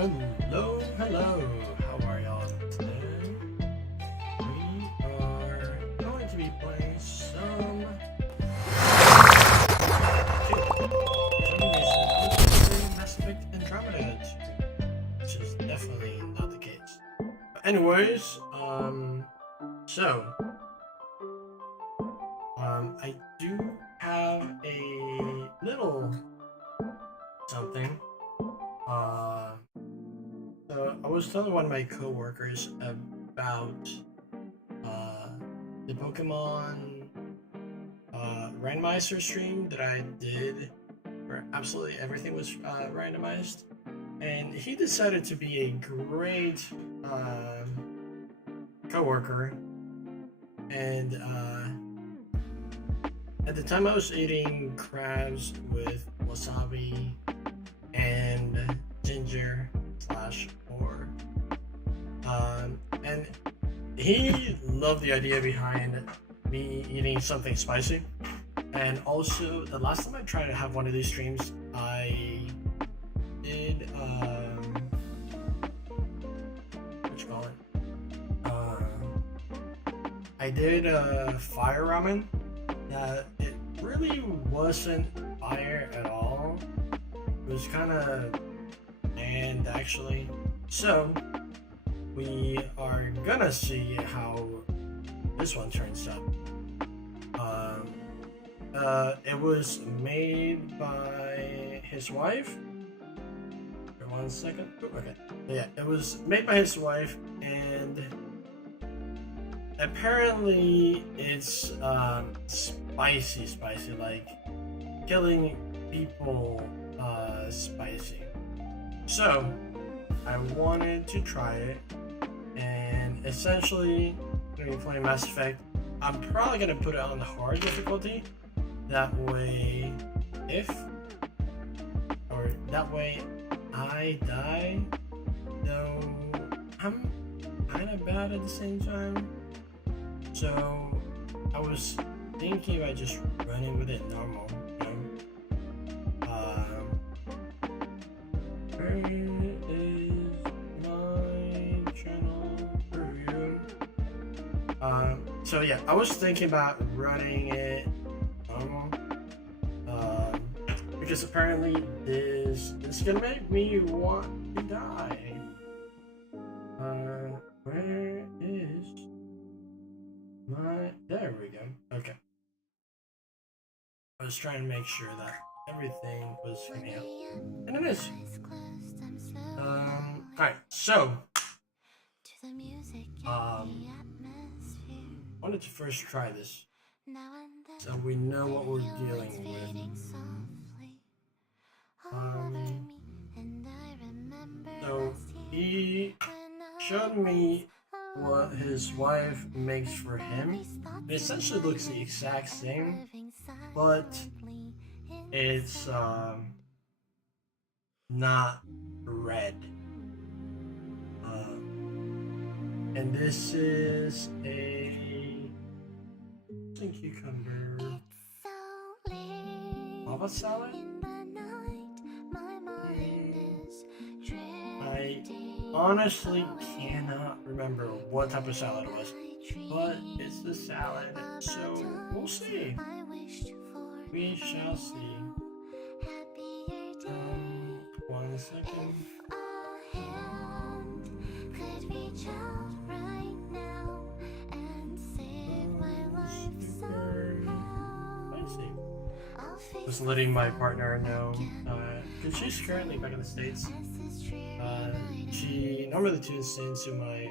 Hello, hello. How are y'all today? We are going to be playing some. For some reason, I was playing Mass Effect Andromeda, which is definitely not the case. But anyways, so I do have a little something. So I was telling one of my coworkers about the Pokemon randomizer stream that I did, where absolutely everything was randomized, and he decided to be a great coworker. And at the time, I was eating crabs with wasabi and ginger or and he loved the idea behind me eating something spicy. And also, the last time I tried to have one of these streams, I did what you call it? I did fire ramen. It really wasn't fire at all. It was kind of bland, actually. So we are gonna see how this one turns out. It was made by his wife. For 1 second. Oh, okay. Yeah, it was made by his wife, and apparently it's spicy, like killing people spicy. So I wanted to try it, and essentially I'm gonna be playing Mass Effect. I'm probably gonna put it on the hard difficulty. That way, I die, though I'm kind of bad at the same time. So I was thinking about just running with it normal. Where is my channel review? So yeah, I was thinking about running it normal. Because apparently this is gonna make me want to die. Where is my? There we go. Okay. I was trying to make sure that everything was coming out, and it is. Alright, so wanted to first try this, so we know what we're dealing with. So he showed me what his wife makes for him. It essentially looks the exact same, but it's not red. And this is a cucumber lava salad. I honestly cannot remember what type of salad it was, but it's the salad, so we'll see. We shall see. 1 second. Just letting my partner know, because she's currently back in the States. She normally tunes into my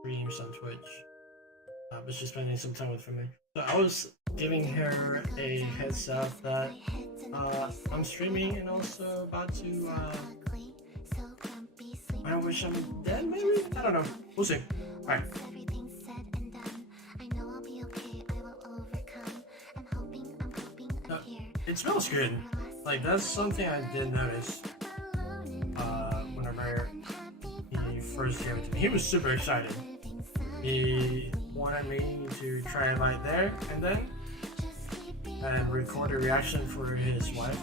streams on Twitch, but she's spending some time with me. So I was giving her a heads up that I'm streaming and also about to. I wish I'm dead, maybe? I don't know. We'll see. Alright. It smells good. Like, that's something I did notice whenever he first gave it to me. He was super excited. He wanted me to try it right there and then and record a reaction for his wife.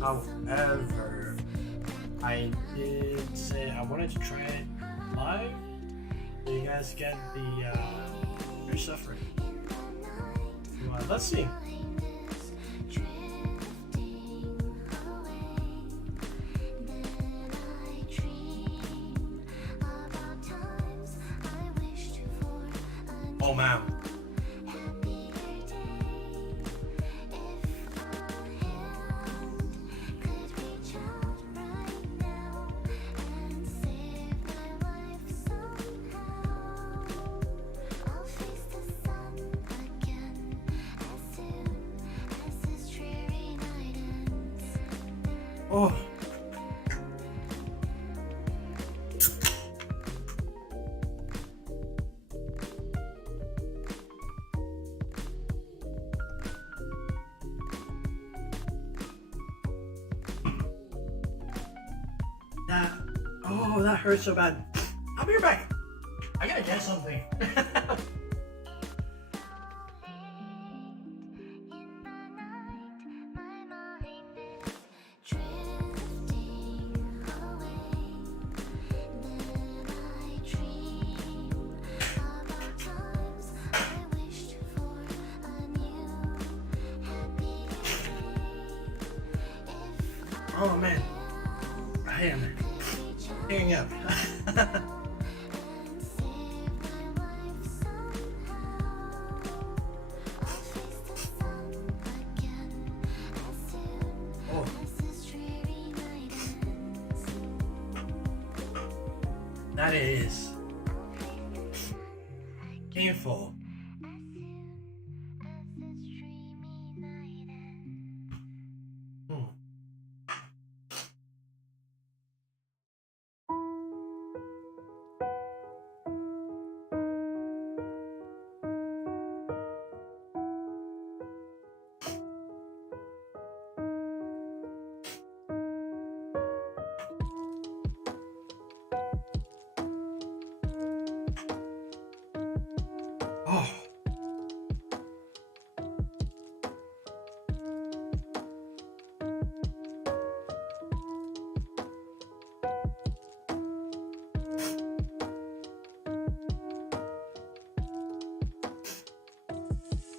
However, I did say I wanted to try it live. So you guys get the your suffering. Let's see. Oh man. Oh. That hurts so bad. I'll be right back. I gotta get something. Oh man, I am hanging up. Oh. That is painful. Oh.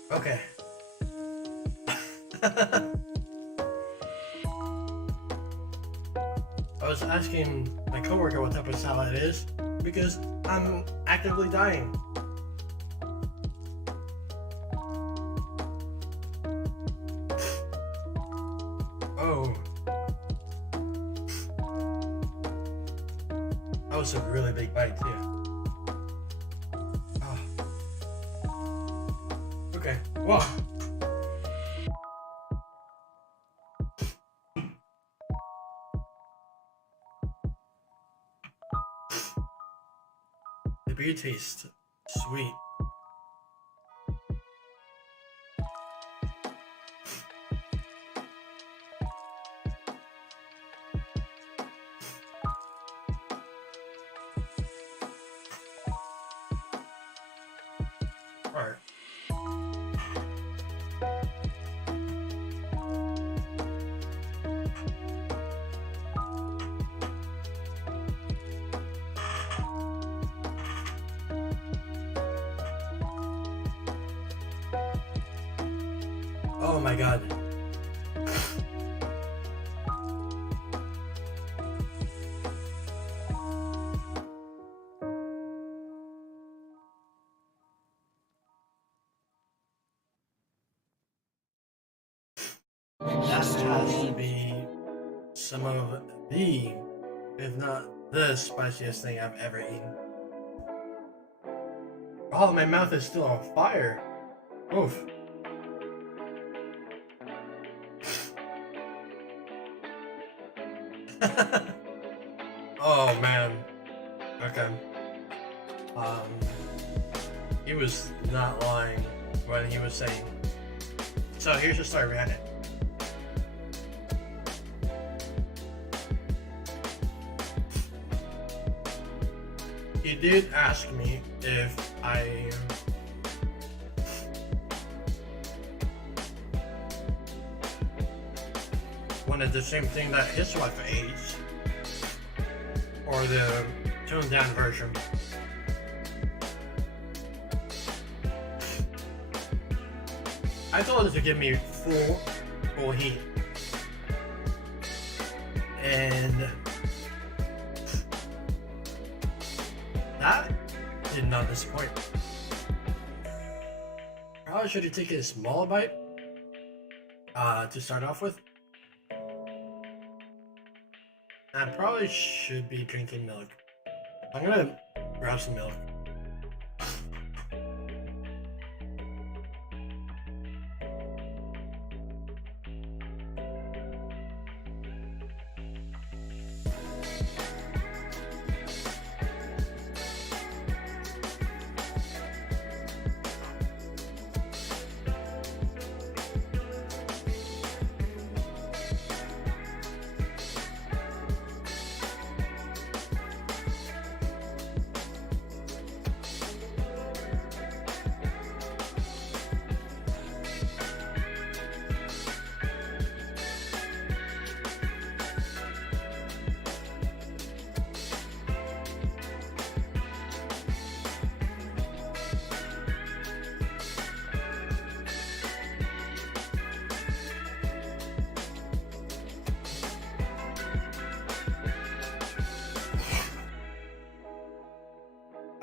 Okay. I was asking my coworker what type of salad it is because I'm actively dying. Oh. That was a really big bite too. Oh. Okay. Well. The beer tastes sweet. All right. Oh my god. That has to be some of the, if not the spiciest thing I've ever eaten. Oh, my mouth is still on fire. Oof. Oh man. Okay. He was not lying when he was saying. So here's the story behind it. He did ask me if I wanted the same thing that his wife ate. or the toned down version. I told it to give me full heat, and that did not disappoint. Probably should have taken a smaller bite to start off with. I probably should be drinking milk. I'm gonna grab some milk.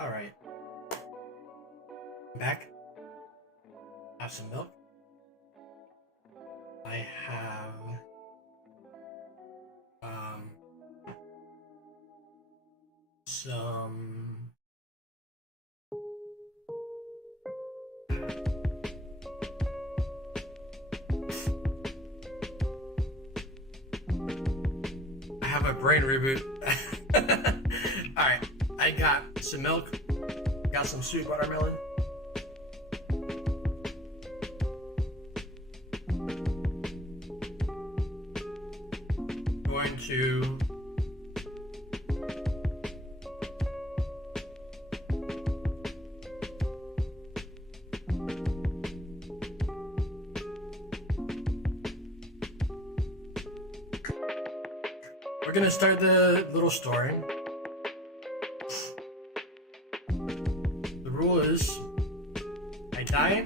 Alright. Back. Have some milk. I have some I have a brain reboot. Alright, I got some milk, got some sweet watermelon. Going to we're gonna start the little story. The rule is I die,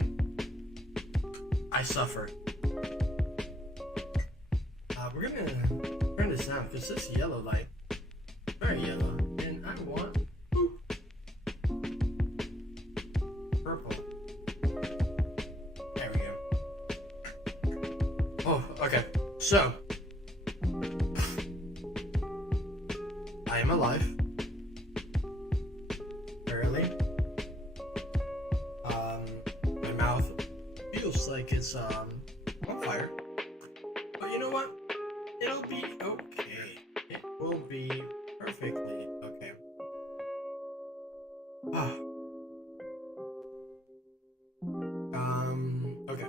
I suffer. We're gonna turn this down because this yellow light, very yellow, and I want purple. There we go. Oh, okay. So I am alive. Barely. My mouth feels like it's on fire. But you know what? It'll be okay. It will be perfectly okay. Okay.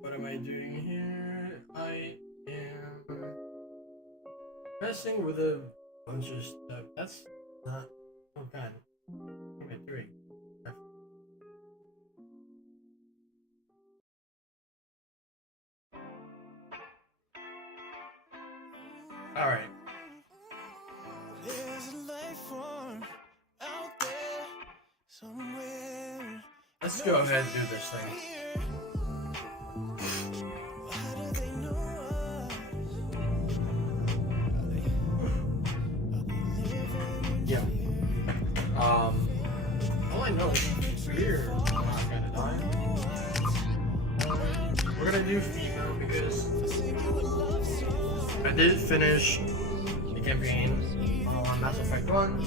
What am I doing here? I am messing with a bunch of stuff. That's not. Oh god. What am I doing? All right. There's a life form out there somewhere. Let's go ahead and do this thing. Yeah. All I know is we're not gonna die. We're gonna do female because I did finish the campaign on Mass Effect 1,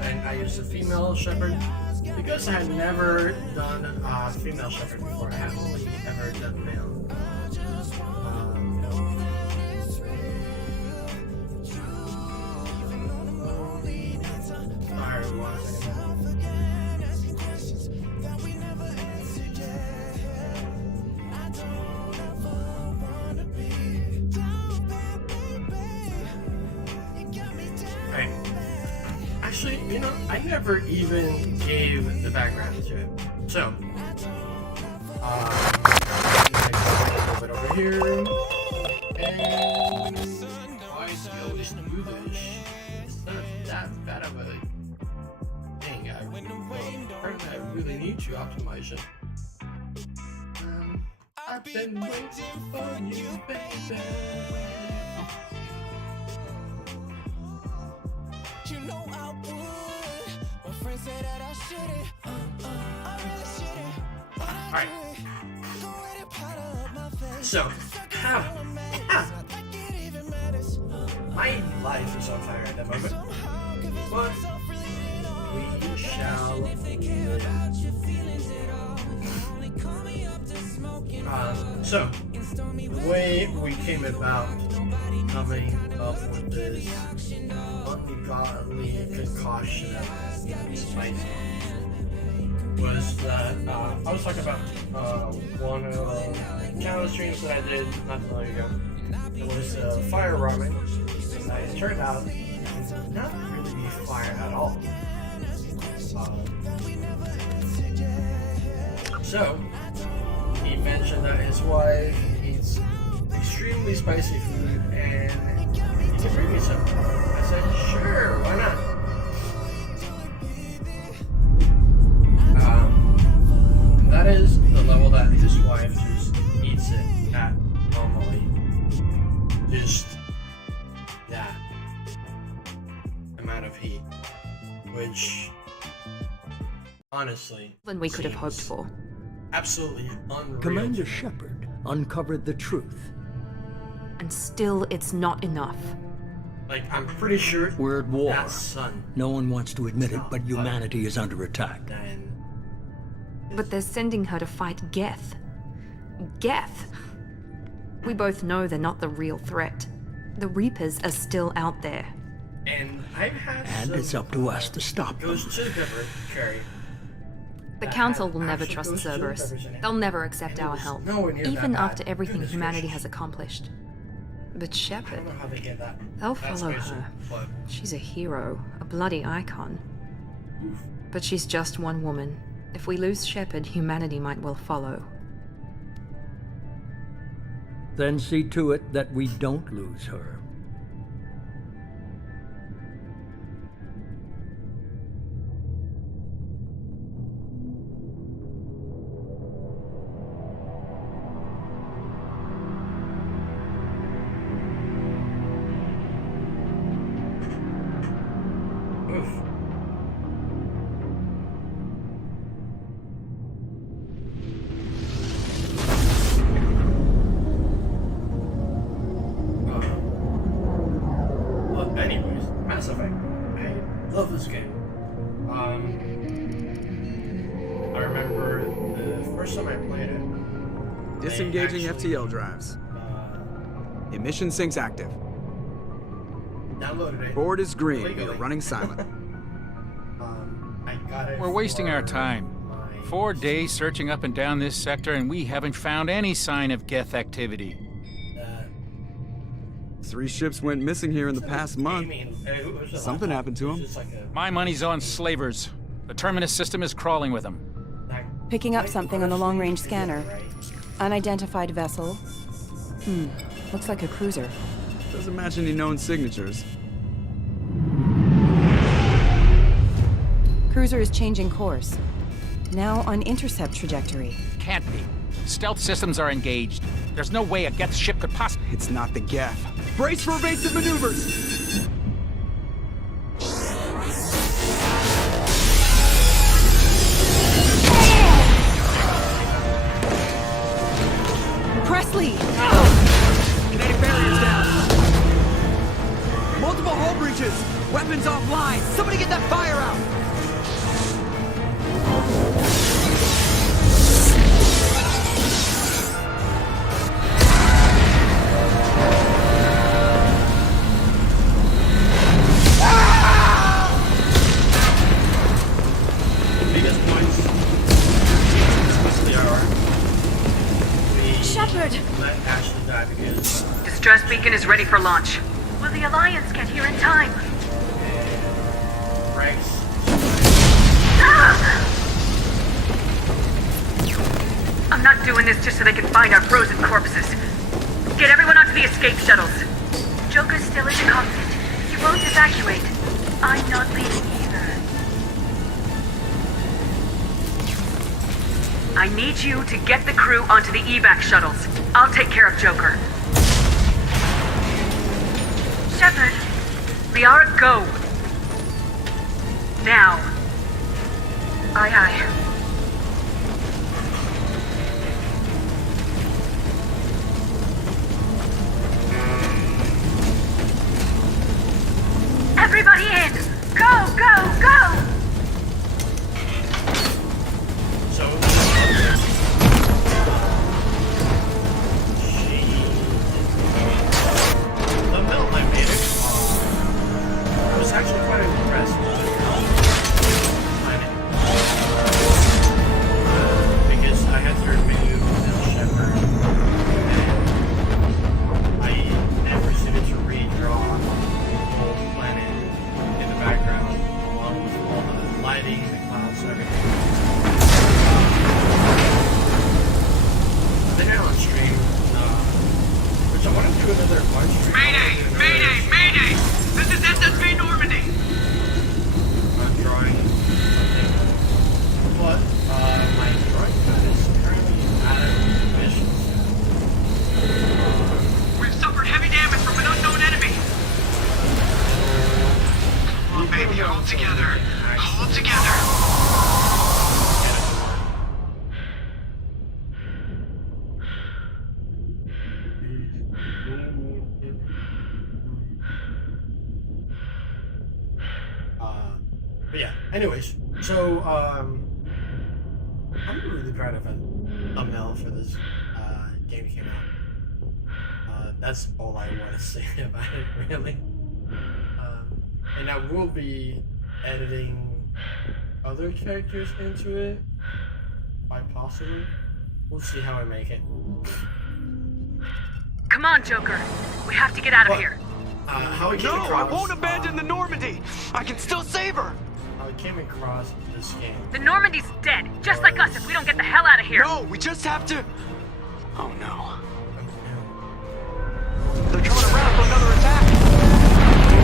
and I used a female shepherd because I had never done female shepherd before. I had only ever done male. Sorry, 1 second. Actually, you know, I never even gave the background to it. So, a little bit over here, and I always do this. really need to optimize it. I've been waiting for you, baby. You know I would. My friend said that I shouldn't. I really shouldn't. But I Alright. Go ahead and powder up my face. So, my life is on fire at the moment. But we shall live. So, the way we came about coming up with this ungodly concoction of spice was that I was talking about one of the channel streams that I did not too long ago. It was fire ramen. It turned out it's not really fire at all. So he mentioned that his wife eats extremely spicy food and he can bring me some. I said, sure, why not? That is the level that his wife just eats it at normally. Just that amount of heat, which honestly than we could have hoped for. Absolutely unreal. Commander Shepard uncovered the truth. And still, it's not enough. Like, I'm pretty sure We're at war. that son No one wants to admit it, but humanity is under attack. then But they're sending her to fight Geth. Geth! We both know they're not the real threat. The Reapers are still out there. and I've had And some it's up to us to stop them. goes to the Cherry. The Council will never trust Cerberus. They'll never accept our help, even after everything humanity has accomplished. But I don't Shepard, know how they get that. they'll That's follow basic, her. but She's a hero, a bloody icon. But she's just one woman. If we lose Shepard, humanity might well follow. Then see to it that we don't lose her. oof. Well, anyways, Mass Effect. I love this game. I remember the first time I played it. Disengaging I actually, FTL drives. Emission sinks active. Downloaded it. Board is green. We Legally. are running silent. I got it. We're wasting our for time. my- 4 days searching up and down this sector, and we haven't found any sign of Geth activity. 3 ships went missing here in the past month. Something happened to 'em. My money's on slavers. The Terminus system is crawling with them. Picking up something on the long-range scanner. Unidentified vessel. Looks like a cruiser. Doesn't match any known signatures. Cruiser is changing course. Now on intercept trajectory. Can't be. Stealth systems are engaged. There's no way a Geth ship could possibly... It's not the Geth. Brace for evasive maneuvers! Presley! Kinetic barriers down! Multiple hull breaches! Weapons offline! Somebody get that fire out! Biggest points. Especially our. Shepard! Let Ashley die because Distress beacon is ready for launch. Will the Alliance get here in time? Rex. I'm not doing this just so they can find our frozen corpses. Get everyone onto the escape shuttles. Joker's still in the cockpit. He won't evacuate. I'm not leaving either. I need you to get the crew onto the evac shuttles. I'll take care of Joker. Shepard. Liara, go. Now. Aye, aye. Everybody in! Go, go, go! So, the melt I made it. I was actually quite impressed with the melt I made. Because I had to remove Bill Shepard, and I proceeded to redraw the whole planet in the background, along with all the lighting, the clouds, everything. I think I on stream, which I want to do another live stream. Mayday! This is SSV Normandy! I'm drawing something, but my drawing pad is currently out of commission. We've suffered heavy damage from an unknown enemy! Come on, baby, hold together. Hold together! But yeah, anyways, so I'm really proud of a thumbnail for this game came out. That's all I want to say about it, really. And I will be editing other characters into it, quite possibly. We'll see how I make it. Come on, Joker. We have to get out of here. How I came No, across, I won't abandon the Normandy! I can still save her! how I came across this game. The Normandy's dead, just like us if we don't get the hell out of here. No, we just have to... Oh no. They're coming around for another attack!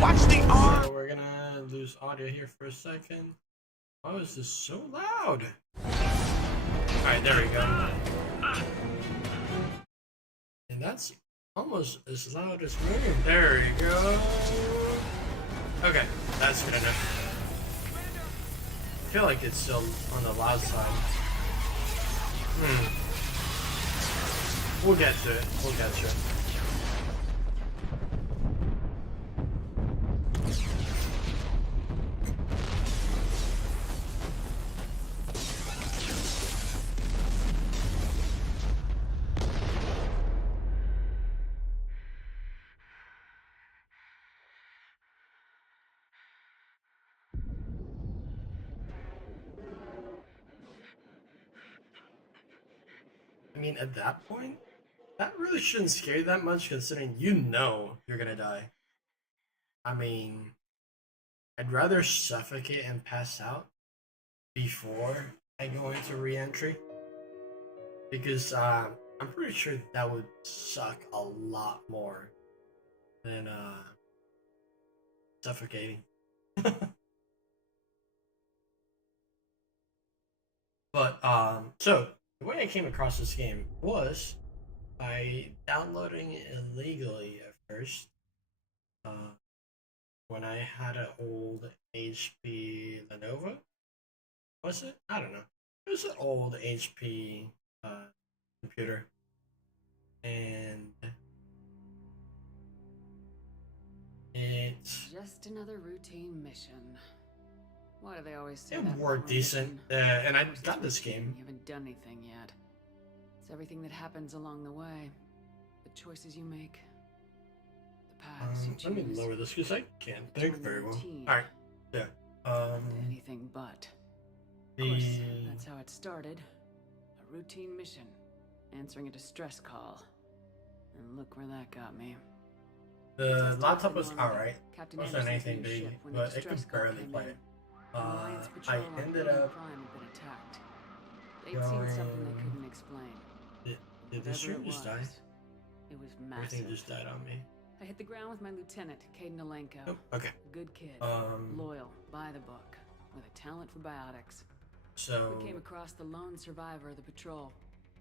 Watch the arm! So we're gonna lose audio here for a second. Why is this so loud? Alright, there we go. And that's almost as loud as me. There we go. Okay, that's good enough. I feel like it's still on the loud side. We'll get to it. We'll get to it. I mean, at that point, that really shouldn't scare you that much considering you know you're gonna die. I mean, I'd rather suffocate and pass out before I go into re-entry. Because I'm pretty sure that would suck a lot more than suffocating. But, so, the way I came across this game was by downloading it illegally at first. When I had an old HP Lenovo. Was it? I don't know. It was an old HP computer. And it's Just another routine mission. Why do they always say it that? worked before a decent. mission? And I It's got this routine. game. You haven't done anything yet. It's everything that happens along the way. The choices you make. The paths you choose. Let me lower this because I can't think Turn very well. routine Alright, yeah. to anything but. Of course, that's how it started. A routine mission. Answering a distress call. And look where that got me. The laptop was Normandy. alright. Captain Wasn't Anderson anything came big, ship when the but it distress could call barely came play in. it. Alliance I patrol on ended Alien up Prime had been attacked. They'd seen something they couldn't explain. Did the Whatever stream it just die? It was Everything massive. just died on me. I hit the ground with my lieutenant, Caden Alenko. Oh, okay. A good kid, Um, loyal, by the book, with a talent for biotics. So We came across the lone survivor of the patrol.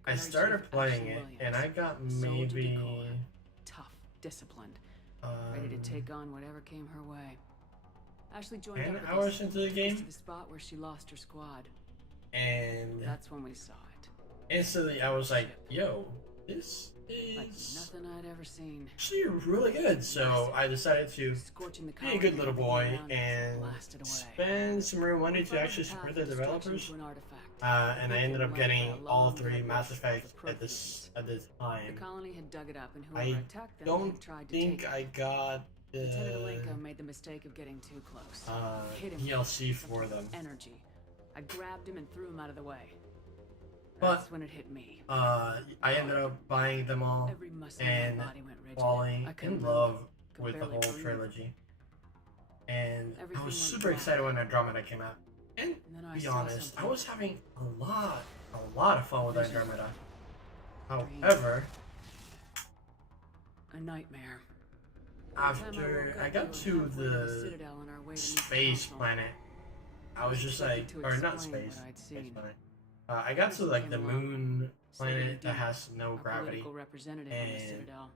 I Gunner started Chief playing Ashley it, Williams. and I got Soldier to maybe core. Tough, disciplined, ready to take on whatever came her way. Ashley joined 10 up with hours us, into the to game, the spot where she lost her squad. and That's when we saw it. instantly I was like, "Yo, this Like is nothing I'd ever seen. actually really good." So I decided to Scorching the be a good little boy colony and blasted away. spend some real money to actually support the developers. And I ended up getting all 3 Mass Effects at this The time. colony had dug it up, and I whoever attacked them don't had tried to think take I it. got Lieutenant the Alenko made the mistake of getting too close. Hit him DLC with for them. energy. I grabbed him and threw him out of the way. But, That's when it hit me. I ended up buying them all Every muscle in and my body went rigid. falling I couldn't in move, love could with the barely whole breathe. trilogy. And I Everything was went super black. excited when Andromeda came out. And And then to I be saw honest, I something. was having a lot of fun with Vision. Andromeda. Dream. However, A nightmare. By the time after woke I up, got we to were halfway to the Citadel on our way to meet the space Council. planet, I was just like, Expected to or not explain space, what I'd space seen. planet. I got to like the Came along. moon planet Citizen that D, has no our gravity. political representative in the and Citadel.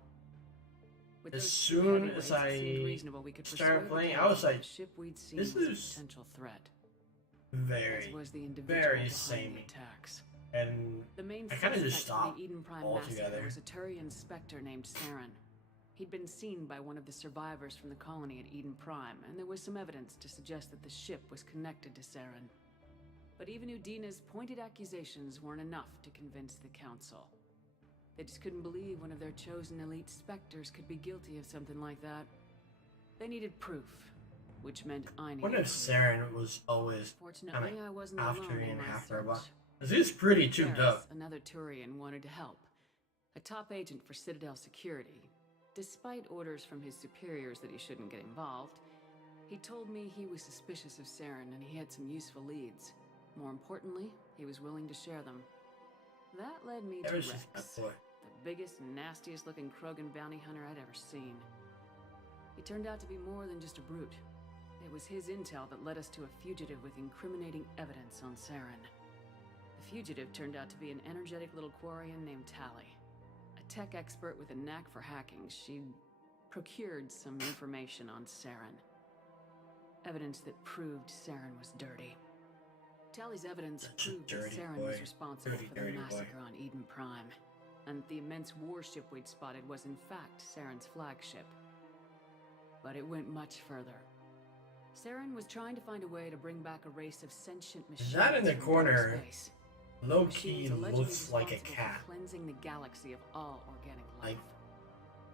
With as those soon two as heavyweights, it I seemed reasonable we could started persuade the playing, I Council was that like, the ship we'd seen this was a is potential threat. very, As was the individual very behind the samey. attacks. And The main I kinda just suspect for stopped the Eden Prime altogether. massacre was a Turian Spectre named Saren. He'd been seen by one of the survivors from the colony at Eden Prime, and there was some evidence to suggest that the ship was connected to Saren. But even Udina's pointed accusations weren't enough to convince the Council. They just couldn't believe one of their chosen elite Spectres could be guilty of something like that. They needed proof, which meant I needed one of proof. Saren was always Fortunately, kinda I wasn't after alone me in and my after a search. while. Cause he's pretty tubed Ferris, up. another Turian, wanted to help. A top agent for Citadel Security. Despite orders from his superiors that he shouldn't get involved, he told me he was suspicious of Saren and he had some useful leads. More importantly, he was willing to share them. That led me to There's Rex, just my boy. the biggest, nastiest looking Krogan bounty hunter I'd ever seen. He turned out to be more than just a brute. It was his intel that led us to a fugitive with incriminating evidence on Saren. The fugitive turned out to be an energetic little Quarian named Tally. A tech expert with a knack for hacking, she'd procured some information on Saren. Evidence that proved Saren was dirty. Tally's evidence Such a proved that dirty Saren boy. was responsible Dirty, for the dirty boy. massacre on Eden Prime, and the immense warship we'd spotted was in fact Saren's flagship. But it went much further. Saren was trying to find a way to bring back a race of sentient machines. That in the from outer corner space. low Machines key allegedly looks like a responsible for cat. cleansing the galaxy of all organic life. Like,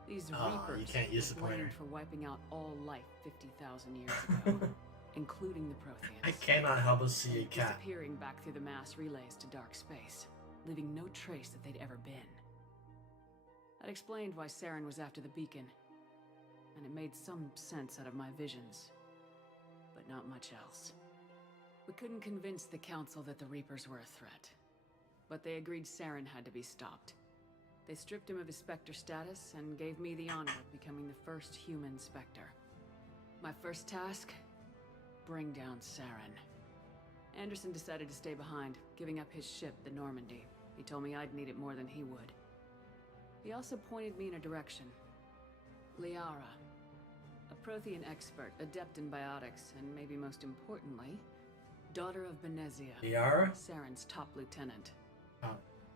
These you Reapers can't use were the pointer. blamed for wiping out all life 50,000 years ago, including the Protheans. I cannot help but see a And cat. disappearing back through the mass relays to dark space, leaving no trace that they'd ever been. That explained why Saren was after the beacon, and it made some sense out of my visions, but not much else. We couldn't convince the Council that the Reapers were a threat, but they agreed Saren had to be stopped. They stripped him of his Spectre status and gave me the honor of becoming the first human Spectre. My first task? Bring down Saren. Anderson decided to stay behind, giving up his ship, the Normandy. He told me I'd need it more than he would. He also pointed me in a direction. Liara, a Prothean expert, adept in biotics, and maybe most importantly, daughter of Benezia, Liara? Saren's top lieutenant. Oh.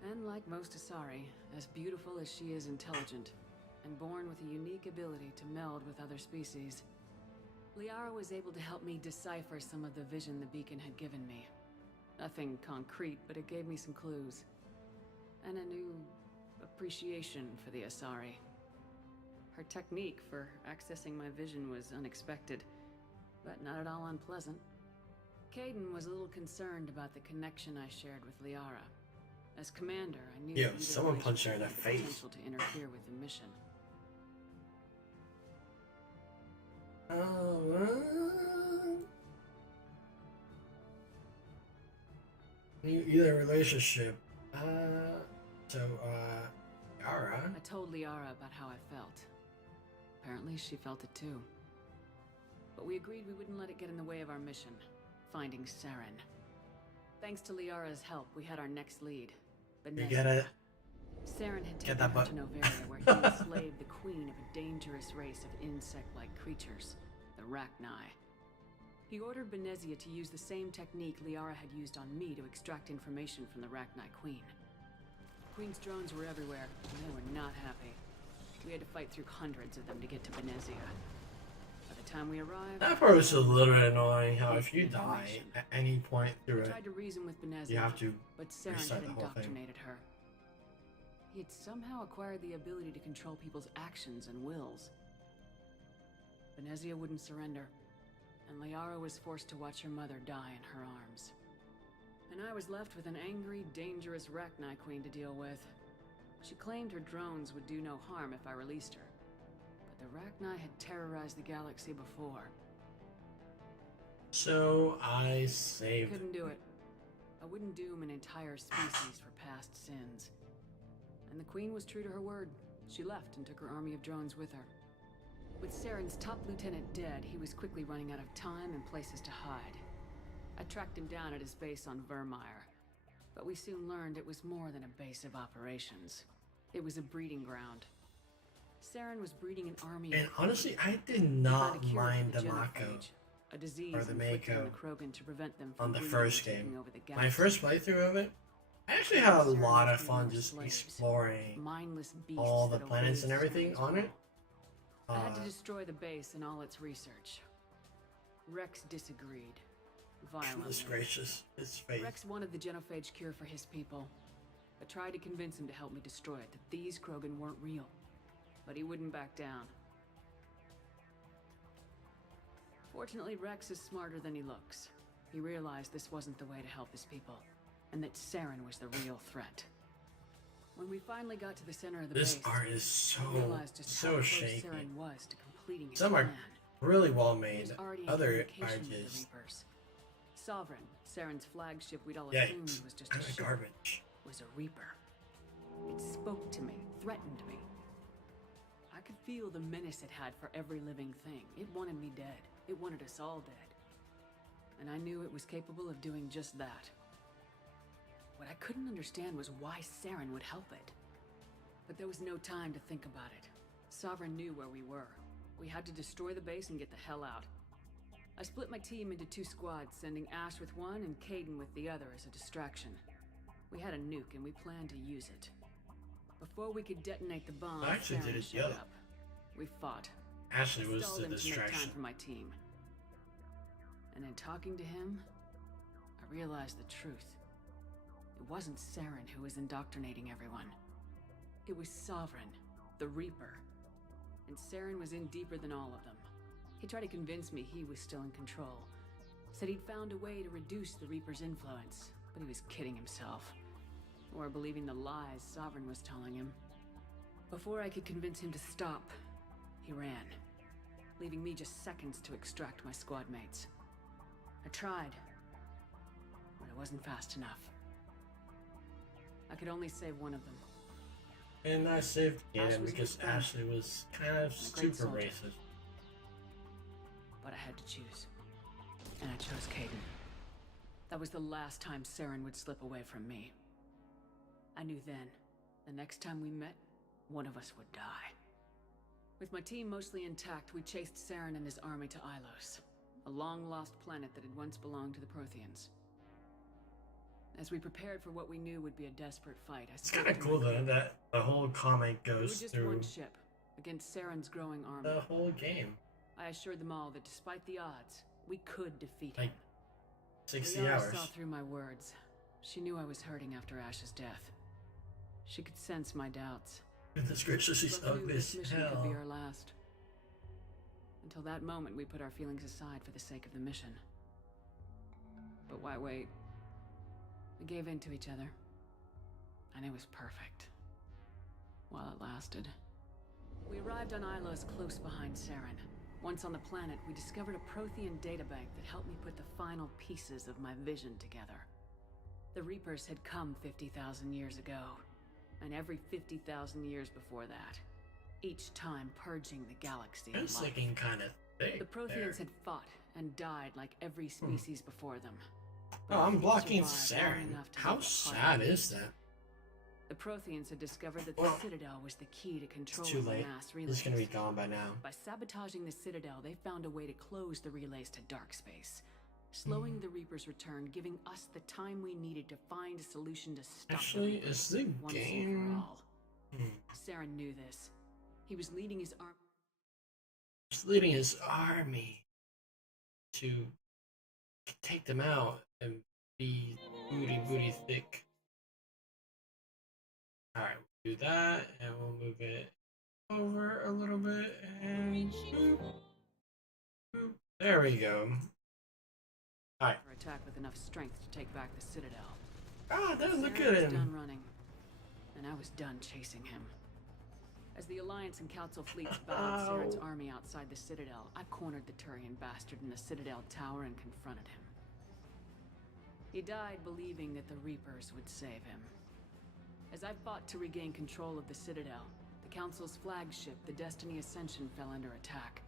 And like most Asari, as beautiful as she is intelligent, and born with a unique ability to meld with other species, Liara was able to help me decipher some of the vision the beacon had given me. Nothing concrete, but it gave me some clues. And a new appreciation for the Asari. Her technique for accessing my vision was unexpected, but not at all unpleasant. Caden was a little concerned about the connection I shared with Liara. As commander, I knew Yo, that either someone punched her in the relationship had face. potential to interfere with the mission. Either relationship. Yara. I told Liara about how I felt. Apparently, she felt it too. But we agreed we wouldn't let it get in the way of our mission, finding Saren. Thanks to Liara's help, we had our next lead. You get it? Saren had Get taken that her butt. to Noveria, where he enslaved the queen of a dangerous race of insect-like creatures, the Rachni. He ordered Benezia to use the same technique Liara had used on me to extract information from the Rachni queen. The queen's drones were everywhere, and they were not happy. We had to fight through hundreds of them to get to Benezia. By the time we arrived, That part was a little bit annoying. How if you die at any point we through it, tried to reason with Benezia, you have to but Saren restart had the whole thing. indoctrinated her. He had somehow acquired the ability to control people's actions and wills. Benezia wouldn't surrender, and Liara was forced to watch her mother die in her arms. And I was left with an angry, dangerous Rachni queen to deal with. She claimed her drones would do no harm if I released her. But the Rachni had terrorized the galaxy before. So I saved. Couldn't do it. I wouldn't doom an entire species for past sins. And the Queen was true to her word. She left and took her army of drones with her. With Saren's top lieutenant dead, he was quickly running out of time and places to hide. I tracked him down at his base on Vermeer, but we soon learned it was more than a base of operations. It was a breeding ground. Saren was breeding an army And of honestly, I did He found a not cure for mind the the Mako genophage, a disease or the inflicted on Mako the Krogan to prevent them from on the breeding first and taking game. over the My galaxy. first playthrough of it, I actually had a Saren lot was of one fun more just slaves, exploring mindless beasts all the that planets and obeyed everything Saren's on it. will. I had to destroy the base and all its research. Rex disagreed. Violently. Goodness gracious, his face. Rex wanted the genophage cure for his people. I tried to convince him to help me destroy it, that these Krogan weren't real. But he wouldn't back down. Fortunately, Rex is smarter than he looks. He realized this wasn't the way to help his people, and that Saren was the real threat. When we finally got to the center of the This base, art is I realized just how so close shaky. Saren was to completing his Some are plan. really well He made. was already in Other communication are with the just Reapers. Sovereign, Saren's flagship we'd all assumed yikes, was just kind a of ship, garbage. was a Reaper. It spoke to me, threatened me. I could feel the menace it had for every living thing. It wanted me dead. It wanted us all dead. And I knew it was capable of doing just that. What I couldn't understand was why Saren would help it. But there was no time to think about it. Sovereign knew where we were. We had to destroy the base and get the hell out. I split my team into 2 squads, sending Ash with one and Caden with the other as a distraction. We had a nuke and we planned to use it. Before we could detonate the bomb, I actually Saren did it showed together. up. We fought. Ashley was Stalled the him to make time distraction. for my team. And in talking to him, I realized the truth. It wasn't Saren who was indoctrinating everyone. It was Sovereign, the Reaper. And Saren was in deeper than all of them. He tried to convince me he was still in control. Said he'd found a way to reduce the Reaper's influence, but he was kidding himself. Or believing the lies Sovereign was telling him. Before I could convince him to stop, he ran, leaving me just seconds to extract my squad mates. I tried, but I wasn't fast enough. I could only save one of them. And I saved Ash Kaden was a because good friend. Ashley was kind of And a great super soldier. racist. But I had to choose. And I chose Caden. That was the last time Saren would slip away from me. I knew then, the next time we met, one of us would die. With my team mostly intact, we chased Saren and his army to Ilos, a long-lost planet that had once belonged to the Protheans. As we prepared for what we knew would be a desperate fight, I It's spoke kind of to cool my though group. that the whole comic We were goes just through one ship, against Saren's growing army. the whole game, I assured them all that despite the odds, we could defeat like him. 60 Liara hours. saw through my words. She knew I was hurting after Ash's death. She could sense my doubts. Goodness gracious, she's Both knew ugly this as mission could hell. be our last. Until that moment, we put our feelings aside for the sake of the mission. But why wait? We gave in to each other. And it was perfect. While it lasted. We arrived on Ilos close behind Saren. Once on the planet, we discovered a Prothean databank that helped me put the final pieces of my vision together. The Reapers had come 50,000 years ago, and every 50,000 years before that, each time purging the galaxy of It's life. looking kind of thick. The Protheans there. had fought and died like every species before them. Oh, I'm few blocking survived long Saren. enough to How live apart. sad is that? The Protheans had discovered that the Well, Citadel was the key to It's controlling too the late. mass It's relays. gonna be gone by now. By sabotaging the Citadel, they found a way to close the relays to dark space, slowing the Reaper's return, giving us the time we needed to find a solution to stop Actually, the Reapers is the once and game? for all. Hmm. Saren knew this. He was leading his army. He's leading his army to take them out and be booty thick. Alright, we'll do that, and we'll move it over a little bit, and boop, boop. There we go. Alright. attack with enough strength to take back the Citadel. Ah, there, look Saren at was him. done running, and I was done chasing him. As the Alliance and Council fleets battled Saren's army outside the Citadel, I cornered the Turian bastard in the Citadel tower and confronted him. He died believing that the Reapers would save him. As I fought to regain control of the Citadel, the Council's flagship, the Destiny Ascension, fell under attack.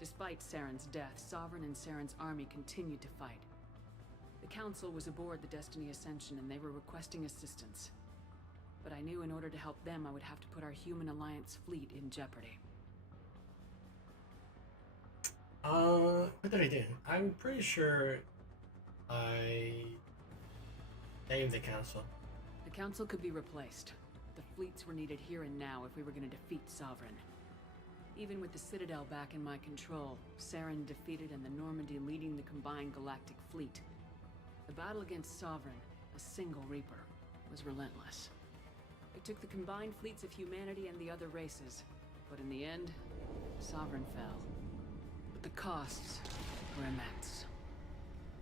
Despite Saren's death, Sovereign and Saren's army continued to fight. The Council was aboard the Destiny Ascension and they were requesting assistance. But I knew in order to help them, I would have to put our Human Alliance fleet in jeopardy. What did I do? I'm pretty sure I saved the council. The Council could be replaced. The fleets were needed here and now if we were going to defeat Sovereign. Even with the Citadel back in my control, Saren defeated and the Normandy leading the combined galactic fleet. The battle against Sovereign, a single Reaper, was relentless. It took the combined fleets of humanity and the other races, but in the end, Sovereign fell. But the costs were immense.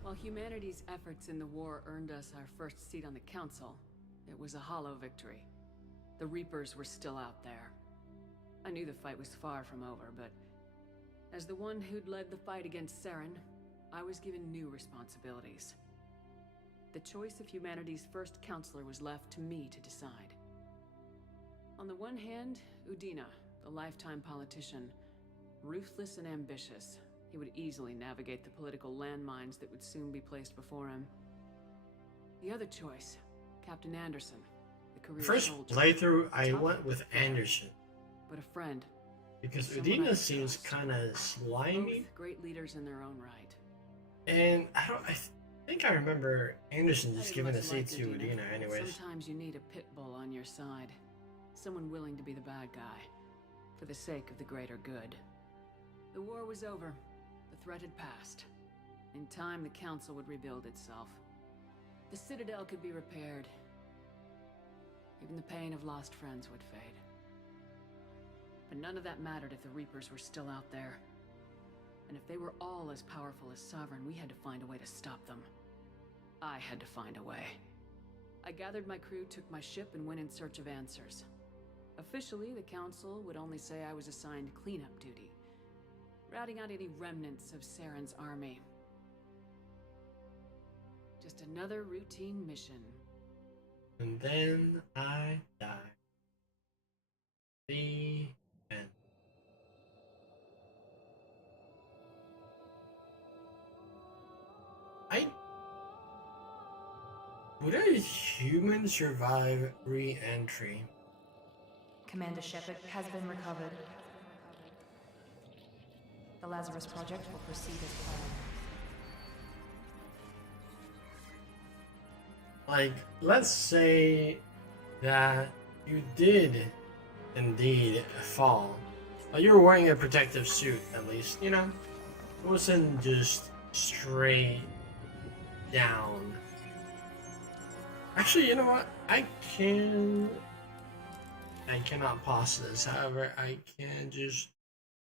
While humanity's efforts in the war earned us our first seat on the Council, it was a hollow victory. The Reapers were still out there. I knew the fight was far from over, but as the one who'd led the fight against Saren, I was given new responsibilities. The choice of humanity's first counselor was left to me to decide. On the one hand, Udina, the lifetime politician, ruthless and ambitious. He would easily navigate the political landmines that would soon be placed before him. The other choice, Captain Anderson, the career First soldier. playthrough, I Tough, went with Anderson but a friend. because Someone I Udina could seems trust. kind of slimy, Both great leaders in their own right. and I think I remember Anderson I just didn't giving the much seat like to Udina, Udina, but anyways. Sometimes you need a pit bull on your side. Someone willing to be the bad guy. For the sake of the greater good. The war was over. The threat had passed. In time, the Council would rebuild itself. The Citadel could be repaired. Even the pain of lost friends would fade. But none of that mattered if the Reapers were still out there. And if they were all as powerful as Sovereign, we had to find a way to stop them. I had to find a way. I gathered my crew, took my ship, and went in search of answers. Officially, the Council would only say I was assigned cleanup duty, routing out any remnants of Saren's army. Just another routine mission. And then I died. The end. Would a human survive re-entry? Commander Shepard has been recovered. The Lazarus Project will proceed as planned. Like, let's say that you did indeed fall. Well, you were wearing a protective suit, at least, you know? It wasn't just straight down. Actually, you know what? I cannot pause this. However, I can just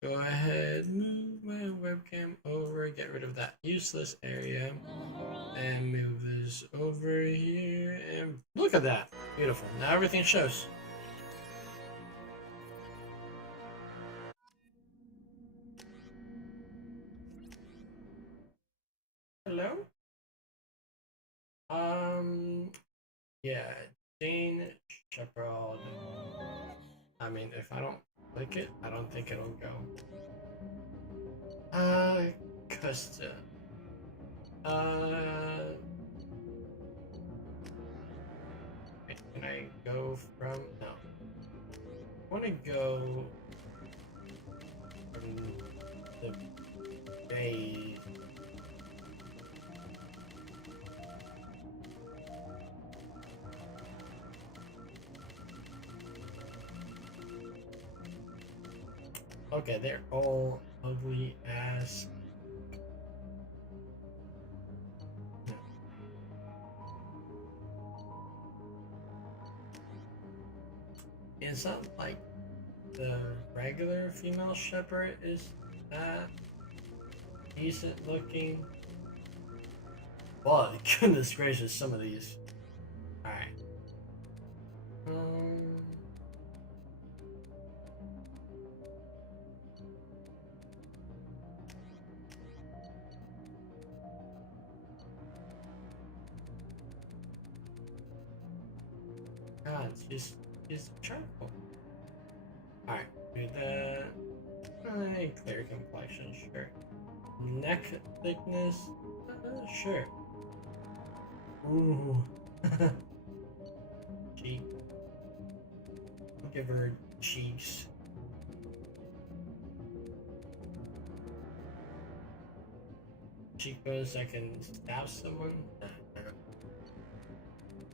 go ahead, move my webcam over, get rid of that useless area, and move this over here, and look at that. Beautiful. Now everything shows. Hello? I mean, if I don't click it, I don't think it'll go. Custom. Wait, can I go from? No. I want to go from the base. Okay, they're all ugly as. It's not like the regular female shepherd is that decent looking. Well, goodness gracious, some of these. Alright. God, she's charcoal. Alright, do that. Clear complexion, sure. Neck thickness, sure. Ooh. Cheek. I'll give her cheeks. Cheekbones, I can stab someone.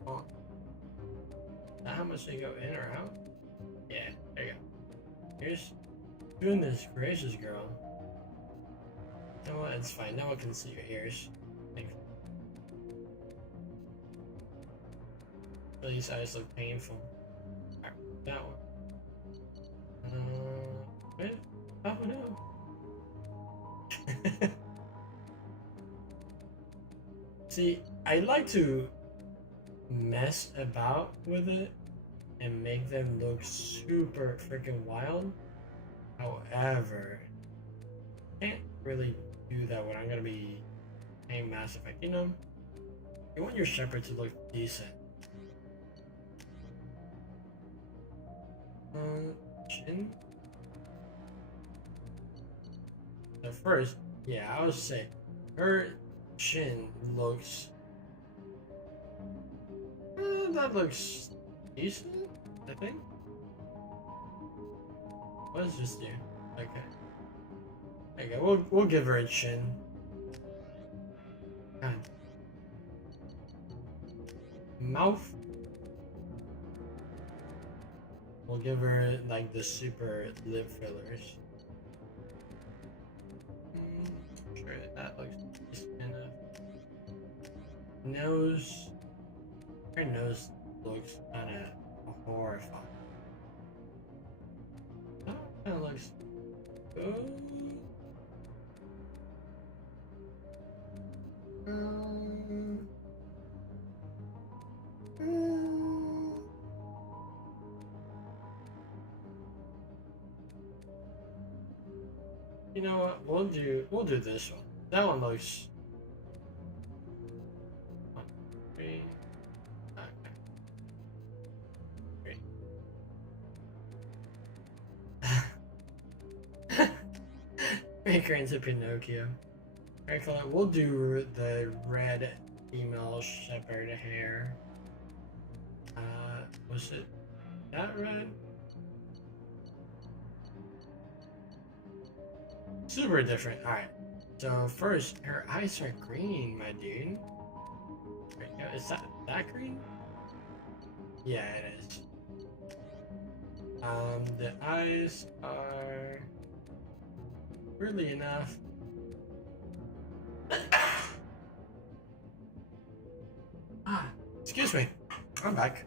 Oh. Is that how much they go in or out? Yeah, there you go. Here's goodness gracious, girl. You know what? It's fine. No one can see your ears. These eyes look painful. Alright, that one. Wait. Oh no. See, I like to mess about with it and make them look super freaking wild. However, can't really do that when I'm gonna be playing Mass Effect. You know, you want your shepherd to look decent. Chin. So first, yeah, I would say her chin looks. That looks decent, I think. What does this do? Okay. There you go. We'll give her a chin. God. Mouth. We'll give her like the super lip fillers. Sure, that looks decent enough. Nose. Her nose looks kind of horrifying. That kind of looks good. You know what? We'll do this one. That one looks. 1, 3. Maker into Pinocchio. Alright, Colin, we'll do the red female shepherd hair. Was it that red? Super different. Alright. So first, her eyes are green, my dude. Is that green? Yeah, it is. The eyes are weirdly enough. Excuse me. I'm back.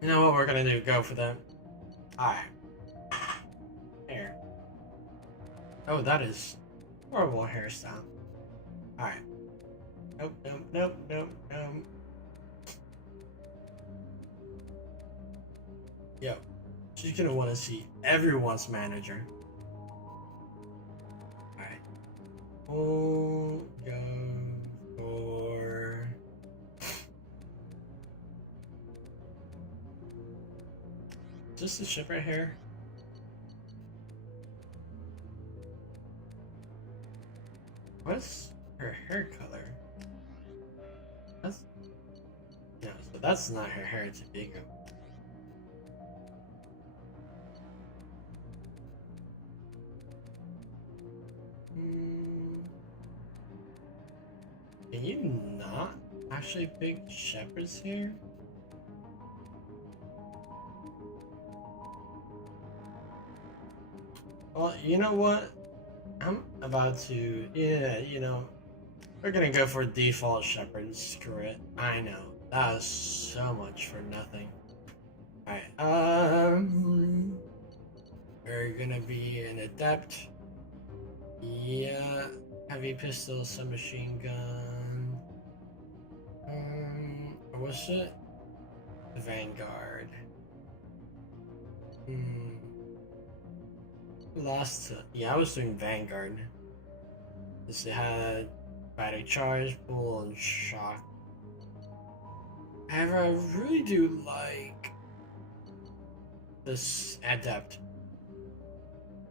You know what we're gonna do? Go for them. Alright. Hair. Oh, that is horrible hairstyle. Alright. Nope, nope, nope, nope, nope. Yo. She's gonna want to see everyone's manager. Alright. We'll go for. this the ship right here? What's her hair color? That's no, so that's not her hair, it's a big one. Can you not actually pick shepherds here? Well, you know what? I'm about to, yeah, you know, we're gonna go for default shepherd and screw it. I know, that was so much for nothing. Alright, we're gonna be an adept. Yeah, heavy pistol, submachine gun. What's it? Vanguard. Lost. Yeah, I was doing Vanguard. This had battery charge, pull, and shock. However, I really do like this adept.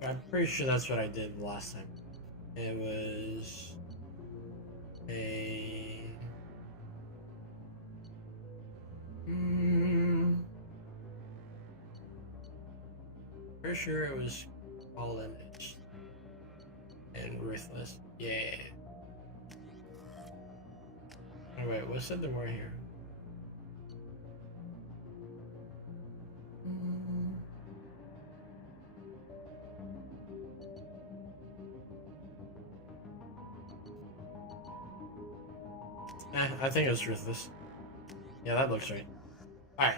I'm pretty sure that's what I did last time. It was a pretty sure it was all image and ruthless. Yeah. Oh, wait, what's the more here? I think it was ruthless. Yeah, that looks right. Alright.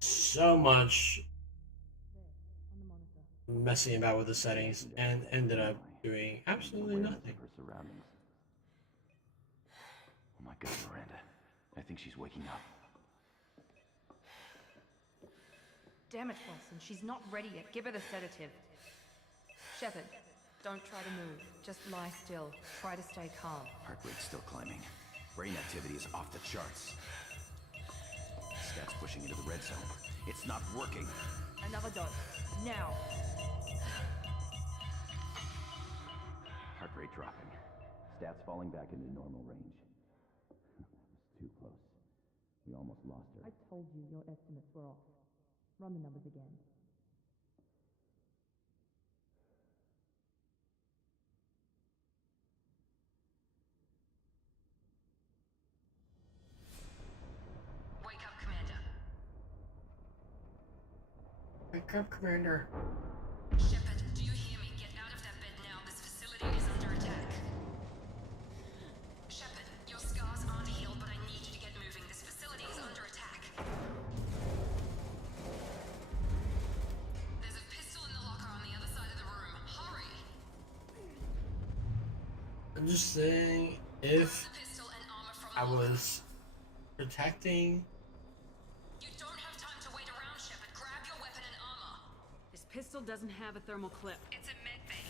So much messing about with the settings and ended up doing absolutely nothing. Oh my God, Miranda. I think she's waking up. Damn it, Wilson. She's not ready yet. Give her the sedative. Shepard, don't try to move. Just lie still. Try to stay calm. Heart rate's still climbing. Brain activity is off the charts. Stats pushing into the red zone. It's not working. Another dose. Now. Heart rate dropping. Stats falling back into normal range. Too close. We almost lost her. I told you your estimates were off. Run the numbers again. Wake up, Commander. Wake up, Commander. Shepard, do you hear me? Get out of that bed now. This facility is under attack. Shepard, your scars aren't healed, but I need you to get moving. This facility is under attack. There's a pistol in the locker on the other side of the room. Hurry! I'm just saying, if The pistol and armor from I the locker. was protecting. You don't have time to wait around, Shepard. Grab your weapon and armor. This pistol doesn't have a thermal clip. It's a med bay.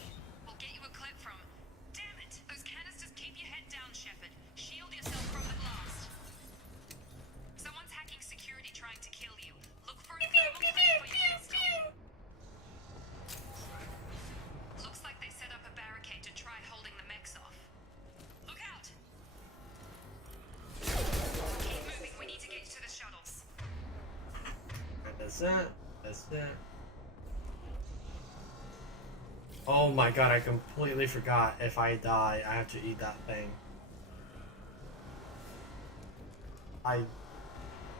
We'll get you a clip from. Damn it! Those canisters keep your head down, Shepard. Shield yourself from the blast. Someone's hacking security trying to kill you. Look for a thermal clip for your pistol. Looks like they set up a barricade to try holding the mechs off. Look out! Keep moving. We need to get you to the shuttles. That's it. That's it. Oh my god, I completely forgot. If I die, I have to eat that thing. I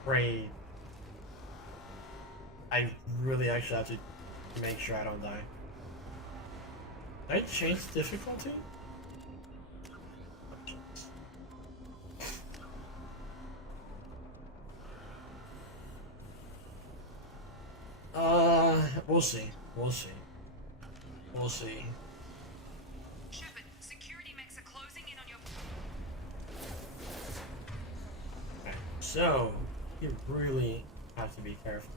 prayed. I really actually have to make sure I don't die. Did I change difficulty? We'll see. We'll see. We'll see. Shepard, security mechs are closing in on your. Okay, so you really have to be careful.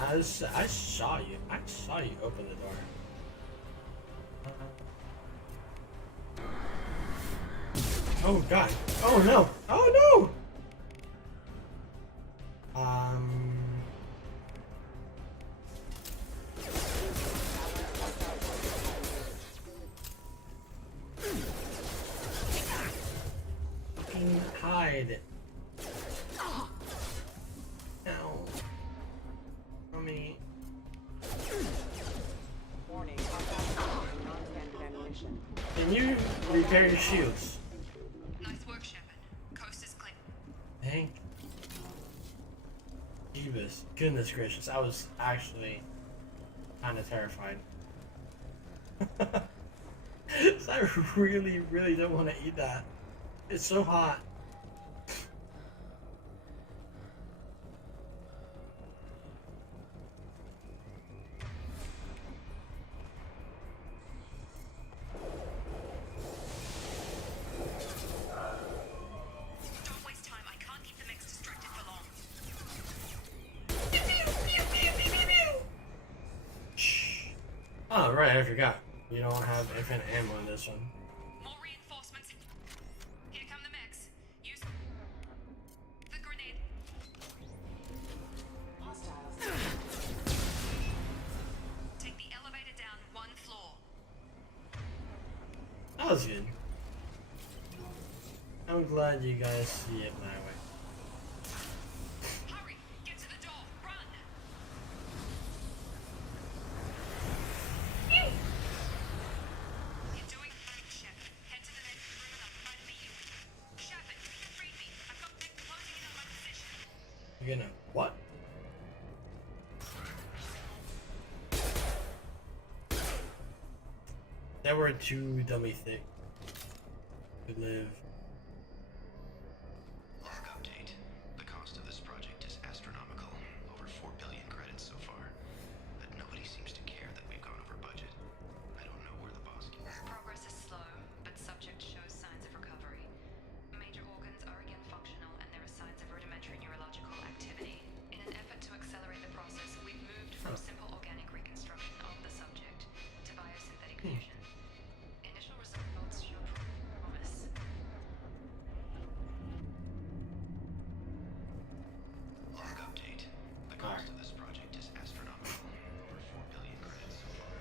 I saw you. I saw you open the door. Oh god. Oh no. Oh no. Fucking hide. Ow. Mommy. Warning, non-standard ammunition. Can you repair your shields? Nice work, Shepard. Coast is clear. Thank Jeebus. Goodness gracious, I was actually kind of terrified. I really don't want to eat that. It's so hot. Don't waste time. I can't keep the mix distracted for long. Shh. Oh, right, I forgot. You don't have infinite ammo in this one. More reinforcements. Here come the mechs. Use the grenade. Take the elevator down 1 floor. That was good. I'm glad you guys see it my way. Hurry! Get to the door! Run! You're doing fine, Shepard. Head to the next room and I'll try to meet you. Shepard, read me. I've got mech closing in on my position. You're gonna what? They were too dummy thick to live. Log update. The cost of this project is astronomical. Over 4 billion credits so far. But nobody seems to care that we've gone over budget. I don't know where the boss is. Progress is slow, but subject shows signs of recovery. Major organs are again functional, and there are signs of rudimentary neurological activity. In an effort to accelerate the process, we've moved from simple organic reconstruction of the subject to biosynthetic fusion. Initial results show promise. Log update. The cost of this project is astronomical. Over 4 billion credits so far.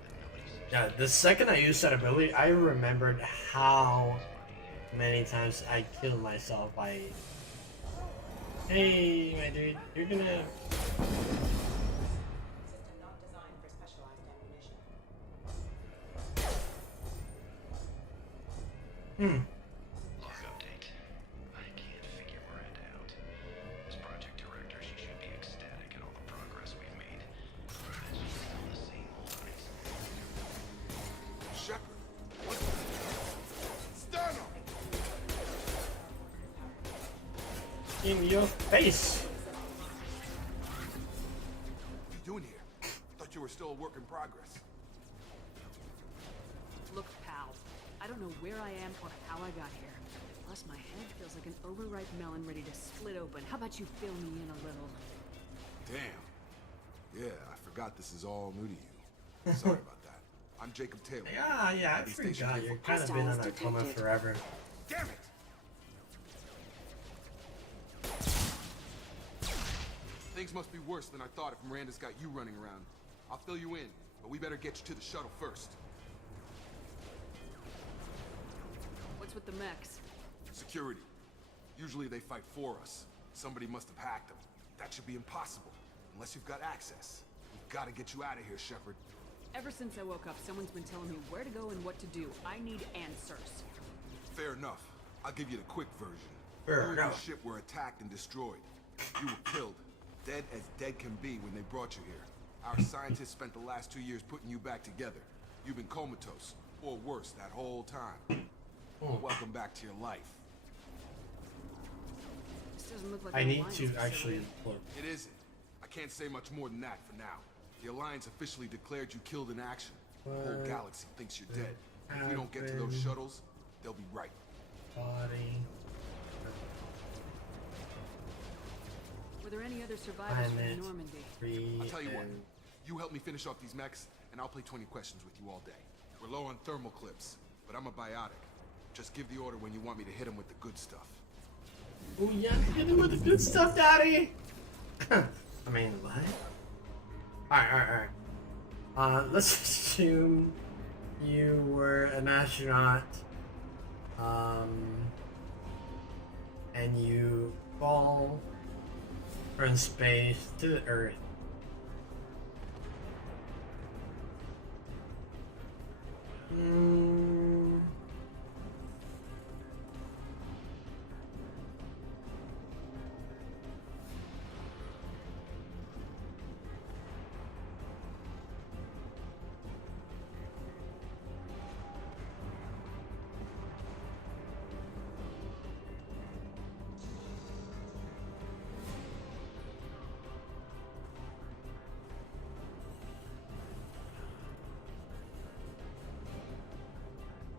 But nobody seems Yeah, the second I used that ability, I remembered how many times I killed myself by. Hey, my dude, you're gonna. System not designed for specialized ammunition. Log update. I can't figure Miranda out. As project director, she should be ecstatic at all the progress we've made. But she's still the same old eyes. Shepard, what the? Stand up! In your face! What are you doing here? Thought you were still a work in progress. Look, pal. I don't know where I am or how I got here. Plus, my head feels like an overripe melon ready to split open. How about you fill me in a little? Damn. Yeah, I forgot this is all new to you. Sorry about that. I'm Jacob Taylor. Yeah, I I'll be stationed forgot. here You've for- kind of been on Hostiles a coma detected. forever. Damn it! Things must be worse than I thought if Miranda's got you running around. I'll fill you in, but we better get you to the shuttle first. What's with the mechs? Security. Usually they fight for us. Somebody must have hacked them. That should be impossible, unless you've got access. We've got to get you out of here, Shepard. Ever since I woke up, someone's been telling me where to go and what to do. I need answers. Fair enough. I'll give you the quick version. Fair You and your enough. ship were attacked and destroyed. You were killed. Dead as dead can be when they brought you here. Our scientists spent the last 2 years putting you back together. You've been comatose, or worse, that whole time. Welcome back to your life. This doesn't look like I an need Alliance to facility. actually look. It isn't. I can't say much more than that for now. The Alliance officially declared you killed in action. The whole What galaxy thinks you're dead. And if we don't get to those happened? shuttles, they'll be right. Body. Were there any other survivors from Planet. Normandy? Free. I'll tell you what. and- You help me finish off these mechs, and I'll play 20 questions with you all day. We're low on thermal clips, but I'm a biotic. Just give the order when you want me to hit him with the good stuff. Oh yeah, hit him with the good stuff, Daddy! I mean, what? Alright. Let's assume you were an astronaut, and you fall from space to the Earth.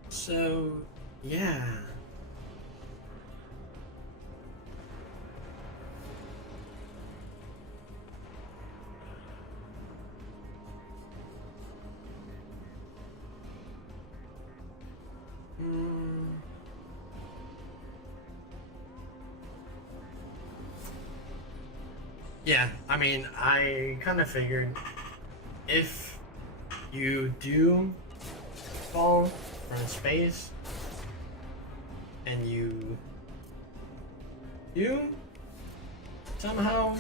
So, yeah. Yeah, I mean, I kind of figured if you do fall from space and you somehow,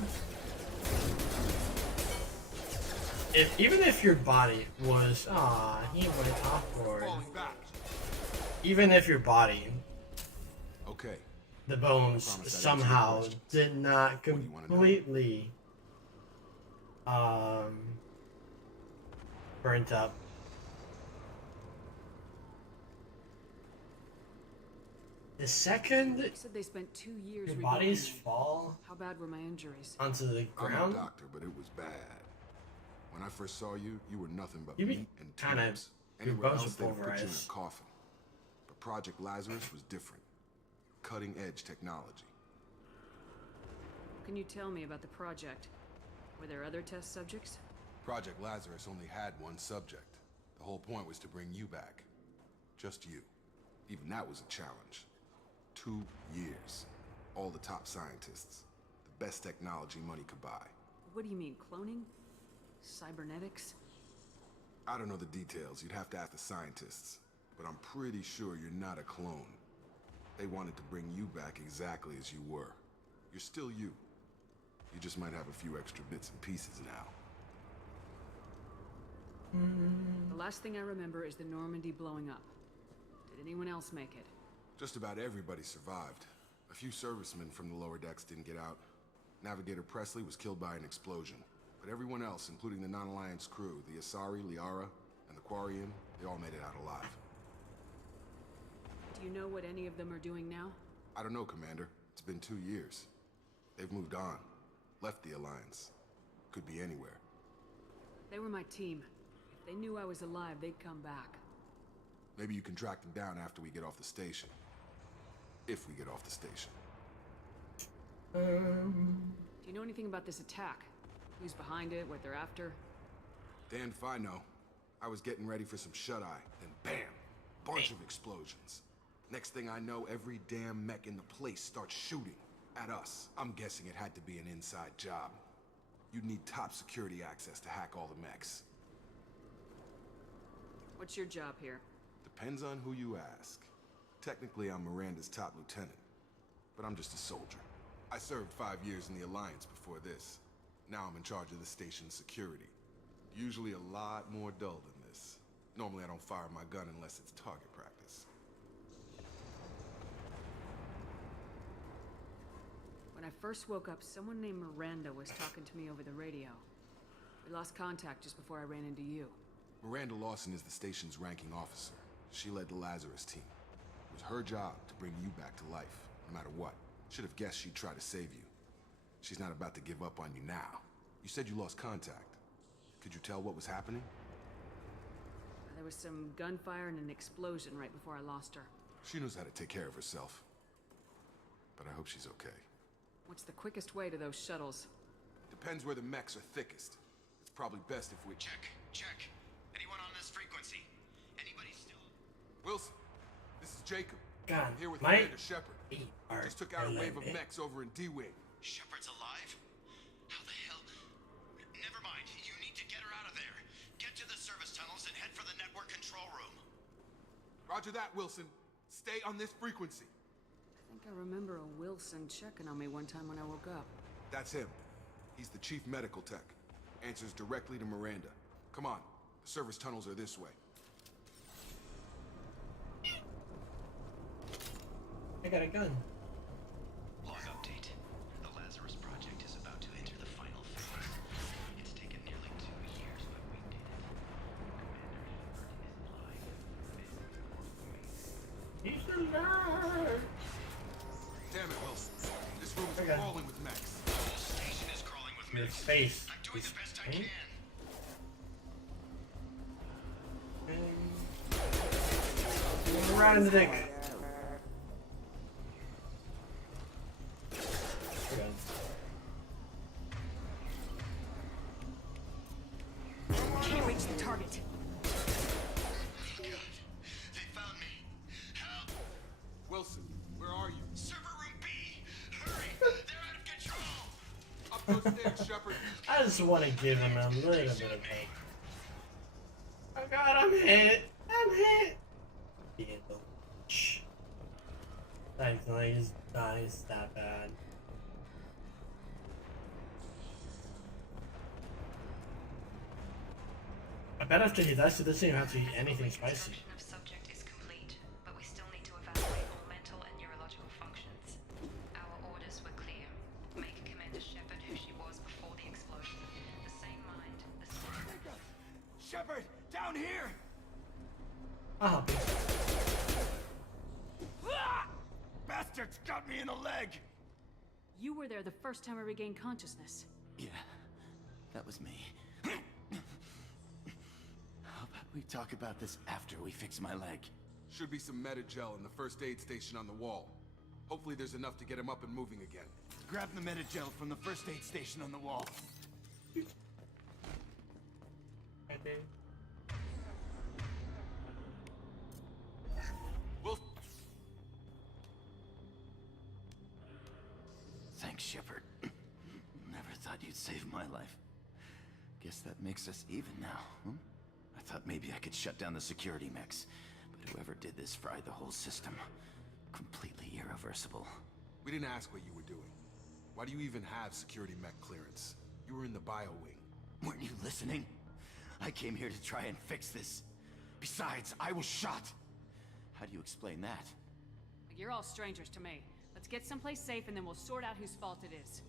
even if your body was, he went off-board. Even if your body, Okay. the bones somehow did not do you wanna know? completely burnt up. The second You said they spent 2 years your rebuilding bodies me. fall How bad were my injuries? onto the I'm ground, a doctor, but it was bad. When I first saw you, you were nothing but You be meat and kinda- tubes. your Anywhere bones else, were they'd have put you in a pulverized. coffin. But Project Lazarus was different. Cutting-edge technology. What can you tell me about the project? Were there other test subjects? Project Lazarus only had one subject. The whole point was to bring you back. Just you. Even that was a challenge. 2 years. All the top scientists. The best technology money could buy. What do you mean, cloning? Cybernetics? I don't know the details. You'd have to ask the scientists. But I'm pretty sure you're not a clone. They wanted to bring you back exactly as you were. You're still you. You just might have a few extra bits and pieces now. The last thing I remember is the Normandy blowing up. Did anyone else make it? Just about everybody survived. A few servicemen from the lower decks didn't get out. Navigator Presley was killed by an explosion. But everyone else, including the non-Alliance crew, the Asari, Liara, and the Quarian, they all made it out alive. Do you know what any of them are doing now? I don't know, Commander. It's been 2 years. They've moved on. Left the Alliance. Could be anywhere. They were my team. If they knew I was alive, they'd come back. Maybe you can track them down after we get off the station. If we get off the station. Do you know anything about this attack? Who's behind it, what they're after? Damned if I know. I was getting ready for some shut-eye, then bam! Bunch of explosions. Next thing I know, every damn mech in the place starts shooting at us. I'm guessing it had to be an inside job. You'd need top security access to hack all the mechs. What's your job here? Depends on who you ask. Technically, I'm Miranda's top lieutenant, but I'm just a soldier. I served 5 years in the Alliance before this. Now I'm in charge of the station's security. Usually a lot more dull than this. Normally I don't fire my gun unless it's target practice. When I first woke up, someone named Miranda was talking to me over the radio. We lost contact just before I ran into you. Miranda Lawson is the station's ranking officer. She led the Lazarus team. It was her job to bring you back to life, no matter what. Should have guessed she'd try to save you. She's not about to give up on you now. You said you lost contact. Could you tell what was happening? There was some gunfire and an explosion right before I lost her. She knows how to take care of herself. But I hope she's okay. What's the quickest way to those shuttles? Depends where the mechs are thickest. It's probably best if we... Check. Anyone on this frequency? Anybody still? Wilson, this is Jacob. God, I'm here with my Commander Shepard. feet I are just took out a wave of killing me. mechs over in D-Wing. Shepard's alive? How the hell? Never mind. You need to get her out of there. Get to the service tunnels and head for the network control room. Roger that, Wilson. Stay on this frequency. I think I remember a Wilson checking on me one time when I woke up. That's him. He's the chief medical tech. Answers directly to Miranda. Come on. The service tunnels are this way. I got a gun. Log update. The Lazarus Project is about to enter the final phase. It's taken nearly 2 years, but we did it. He's alive. Damn it, Wilson. This room is Okay. crawling with mechs. The whole station is crawling with Your mechs. face. I'm doing is the best I pink. can. Right in the dick. Can't reach the target. They found me. Help! Wilson, where are you? Server room B! Hurry! They're out of control! Up those stairs, Shepard. I just want to give him a little bit of hope. Oh god, I'm hit! I'm hit! Bitch. Thanks, like, he's nice that bad. I bet after he dies to this thing, you have to eat anything spicy. Reconstruction of subject is complete, but we still need to evaluate all mental and neurological functions. Our orders were clear. Make Commander Shepard who she was before the explosion. The same mind, the same... Shepard, down here! I'll help you. Bastards got me in the leg! You were there the first time I regained consciousness. Yeah, that was me. How about we talk about this after we fix my leg? Should be some Metagel in the first aid station on the wall. Hopefully there's enough to get him up and moving again. Grab the Metagel from the first aid station on the wall. Okay. Wilson. Thanks, Shepard. Never thought you'd save my life. Guess that makes us even now, huh? I thought maybe I could shut down the security mechs, but whoever did this fried the whole system. Completely irreversible. We didn't ask what you were doing. Why do you even have security mech clearance? You were in the bio wing. Weren't you listening? I came here to try and fix this. Besides, I was shot. How do you explain that? You're all strangers to me. Let's get someplace safe and then we'll sort out whose fault it is.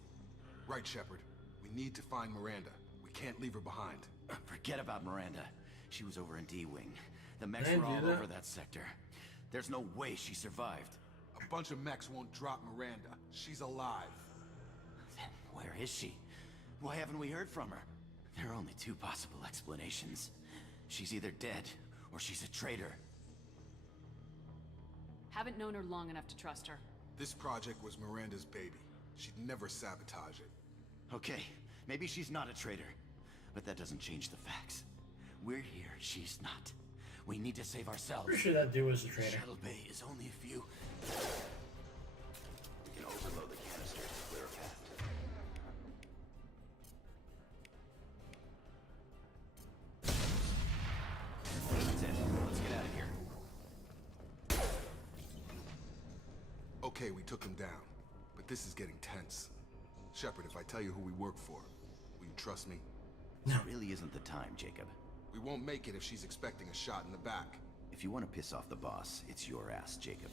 Right, Shepard. We need to find Miranda. We can't leave her behind. Forget about Miranda. She was over in D-Wing. The mechs Didn't were do all that. over that sector. There's no way she survived. A bunch of mechs won't drop Miranda. She's alive. Then where is she? Why haven't we heard from her? There are only two possible explanations. She's either dead, or she's a traitor. Haven't known her long enough to trust her. This project was Miranda's baby. She'd never sabotage it. Okay, maybe she's not a traitor. But that doesn't change the facts. We're here, she's not. We need to save ourselves. Pretty sure that dude was a traitor. Shuttle Bay is only a few. We can overload the canister to clear a path. That's it. Let's get out of here. Okay, we took him down. But this is getting tense. Shepard, if I tell you who we work for, will you trust me? This really isn't the time, Jacob. We won't make it if she's expecting a shot in the back. If you want to piss off the boss, it's your ass, Jacob.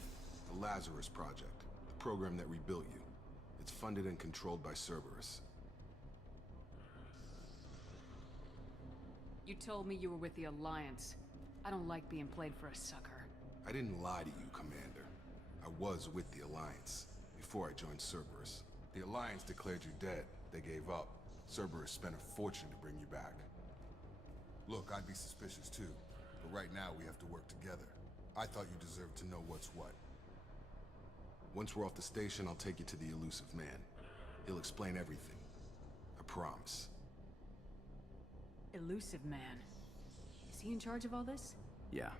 The Lazarus Project, the program that rebuilt you. It's funded and controlled by Cerberus. You told me you were with the Alliance. I don't like being played for a sucker. I didn't lie to you, Commander. I was with the Alliance, before I joined Cerberus. The Alliance declared you dead. They gave up. Cerberus spent a fortune to bring you back. Look, I'd be suspicious too, but right now we have to work together. I thought you deserved to know what's what. Once we're off the station, I'll take you to the Elusive Man. He'll explain everything. I promise. Elusive Man. Is he in charge of all this? Yeah.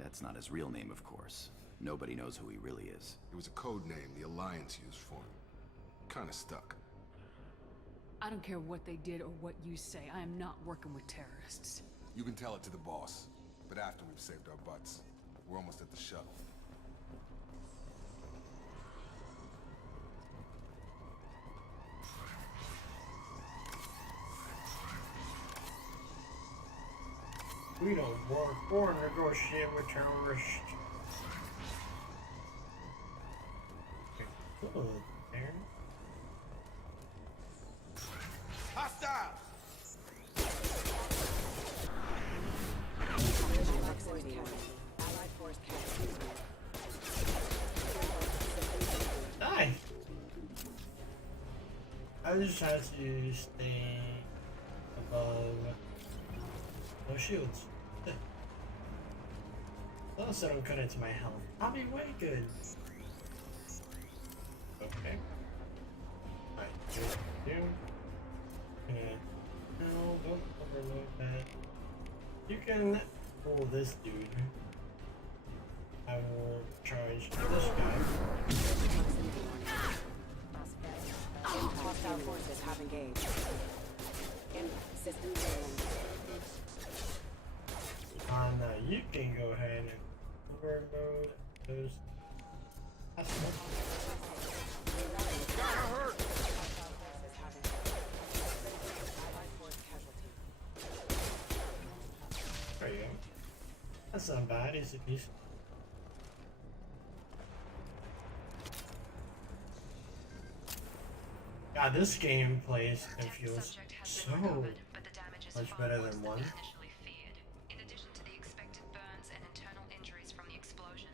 That's not his real name, of course. Nobody knows who he really is. It was a code name the Alliance used for him. Kinda stuck. I don't care what they did or what you say. I am not working with terrorists. You can tell it to the boss, but after we've saved our butts. We're almost at the shuttle. We don't work or negotiate with terrorists. Cool, there. Hostile! Die! I just had to stay above those shields. Also, don't cut into my health. I'll be way good. Okay. Alright, good. No, don't overload that. You can pull this dude. I will charge this guy. Hostile forces have engaged. System Now you can go ahead and overload those. That's there you go. That's not bad, is it? God, this gameplay feels so much better than one. In addition to the expected burns and internal injuries from the explosion,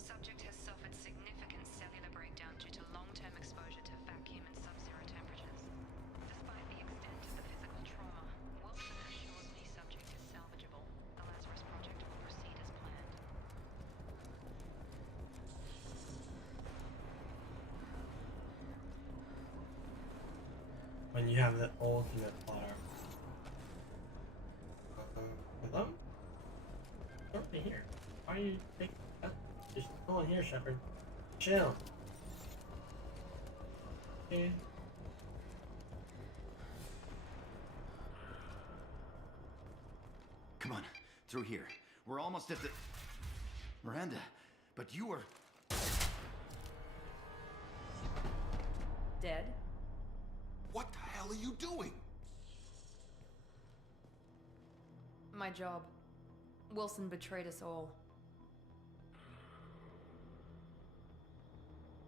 subject has suffered significant cellular breakdown due to long-term exposure to vacuum and sub-zero temperatures. Despite the extent of the physical trauma, Wilson assures me subject is salvageable. The Lazarus Project will proceed as planned. When you have the ultimate fire. Hello? Over here. Why are you taking that? Just go in here, Shepard. Chill. Okay. Come on, through here. We're almost at the... Miranda, but you were... Dead? What the hell are you doing? My job. Wilson betrayed us all.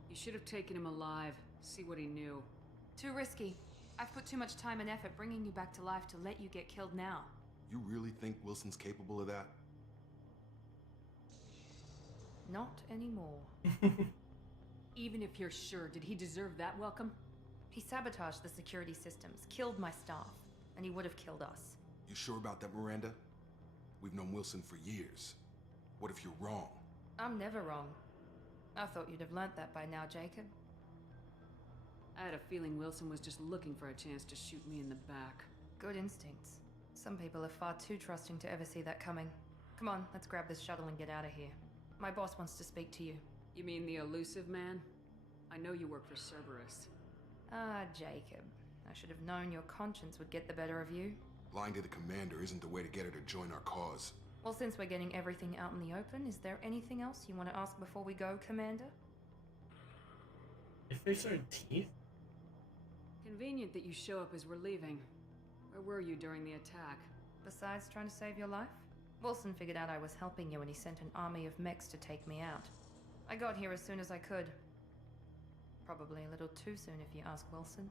You should have taken him alive. See what he knew. Too risky. I've put too much time and effort bringing you back to life to let you get killed now. You really think Wilson's capable of that? Not anymore. Even if you're sure, did he deserve that welcome? He sabotaged the security systems, killed my staff, and he would have killed us. You sure about that, Miranda? We've known Wilson for years. What if you're wrong? I'm never wrong. I thought you'd have learnt that by now, Jacob. I had a feeling Wilson was just looking for a chance to shoot me in the back. Good instincts. Some people are far too trusting to ever see that coming. Come on, let's grab this shuttle and get out of here. My boss wants to speak to you. You mean the elusive man? I know you work for Cerberus. Ah, Jacob. I should have known your conscience would get the better of you. Lying to the commander isn't the way to get her to join our cause. Well, since we're getting everything out in the open, is there anything else you want to ask before we go, Commander? If they are teeth? Convenient that you show up as we're leaving. Where were you during the attack? Besides trying to save your life? Wilson figured out I was helping you and he sent an army of mechs to take me out. I got here as soon as I could. Probably a little too soon if you ask Wilson.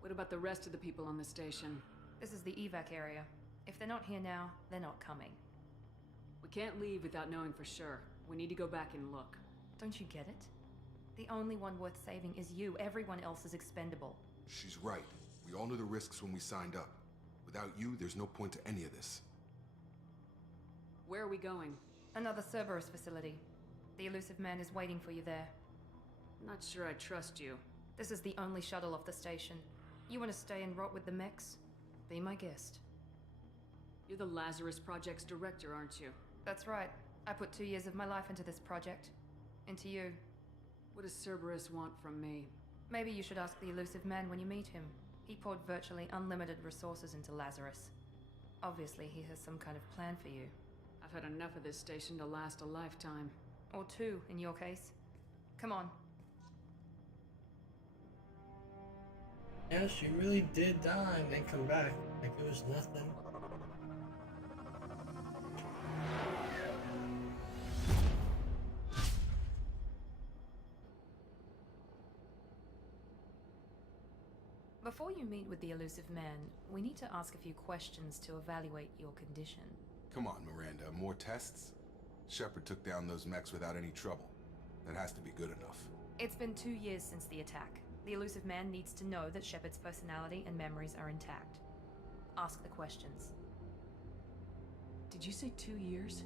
What about the rest of the people on the station? This is the evac area. If they're not here now, they're not coming. We can't leave without knowing for sure. We need to go back and look. Don't you get it? The only one worth saving is you. Everyone else is expendable. She's right. We all knew the risks when we signed up. Without you, there's no point to any of this. Where are we going? Another Cerberus facility. The elusive man is waiting for you there. Not sure I trust you. This is the only shuttle off the station. You want to stay and rot with the mechs? Be my guest. You're the Lazarus Project's director, aren't you? That's right. I put 2 years of my life into this project. Into you. What does Cerberus want from me? Maybe you should ask the elusive man when you meet him. He poured virtually unlimited resources into Lazarus. Obviously, he has some kind of plan for you. I've had enough of this station to last a lifetime. Or 2, in your case. Come on. Yeah, she really did die and then come back like it was nothing. Before you meet with the elusive man, we need to ask a few questions to evaluate your condition. Come on, Miranda, more tests? Shepard took down those mechs without any trouble. That has to be good enough. It's been 2 years since the attack. The elusive man needs to know that Shepard's personality and memories are intact. Ask the questions. Did you say 2 years?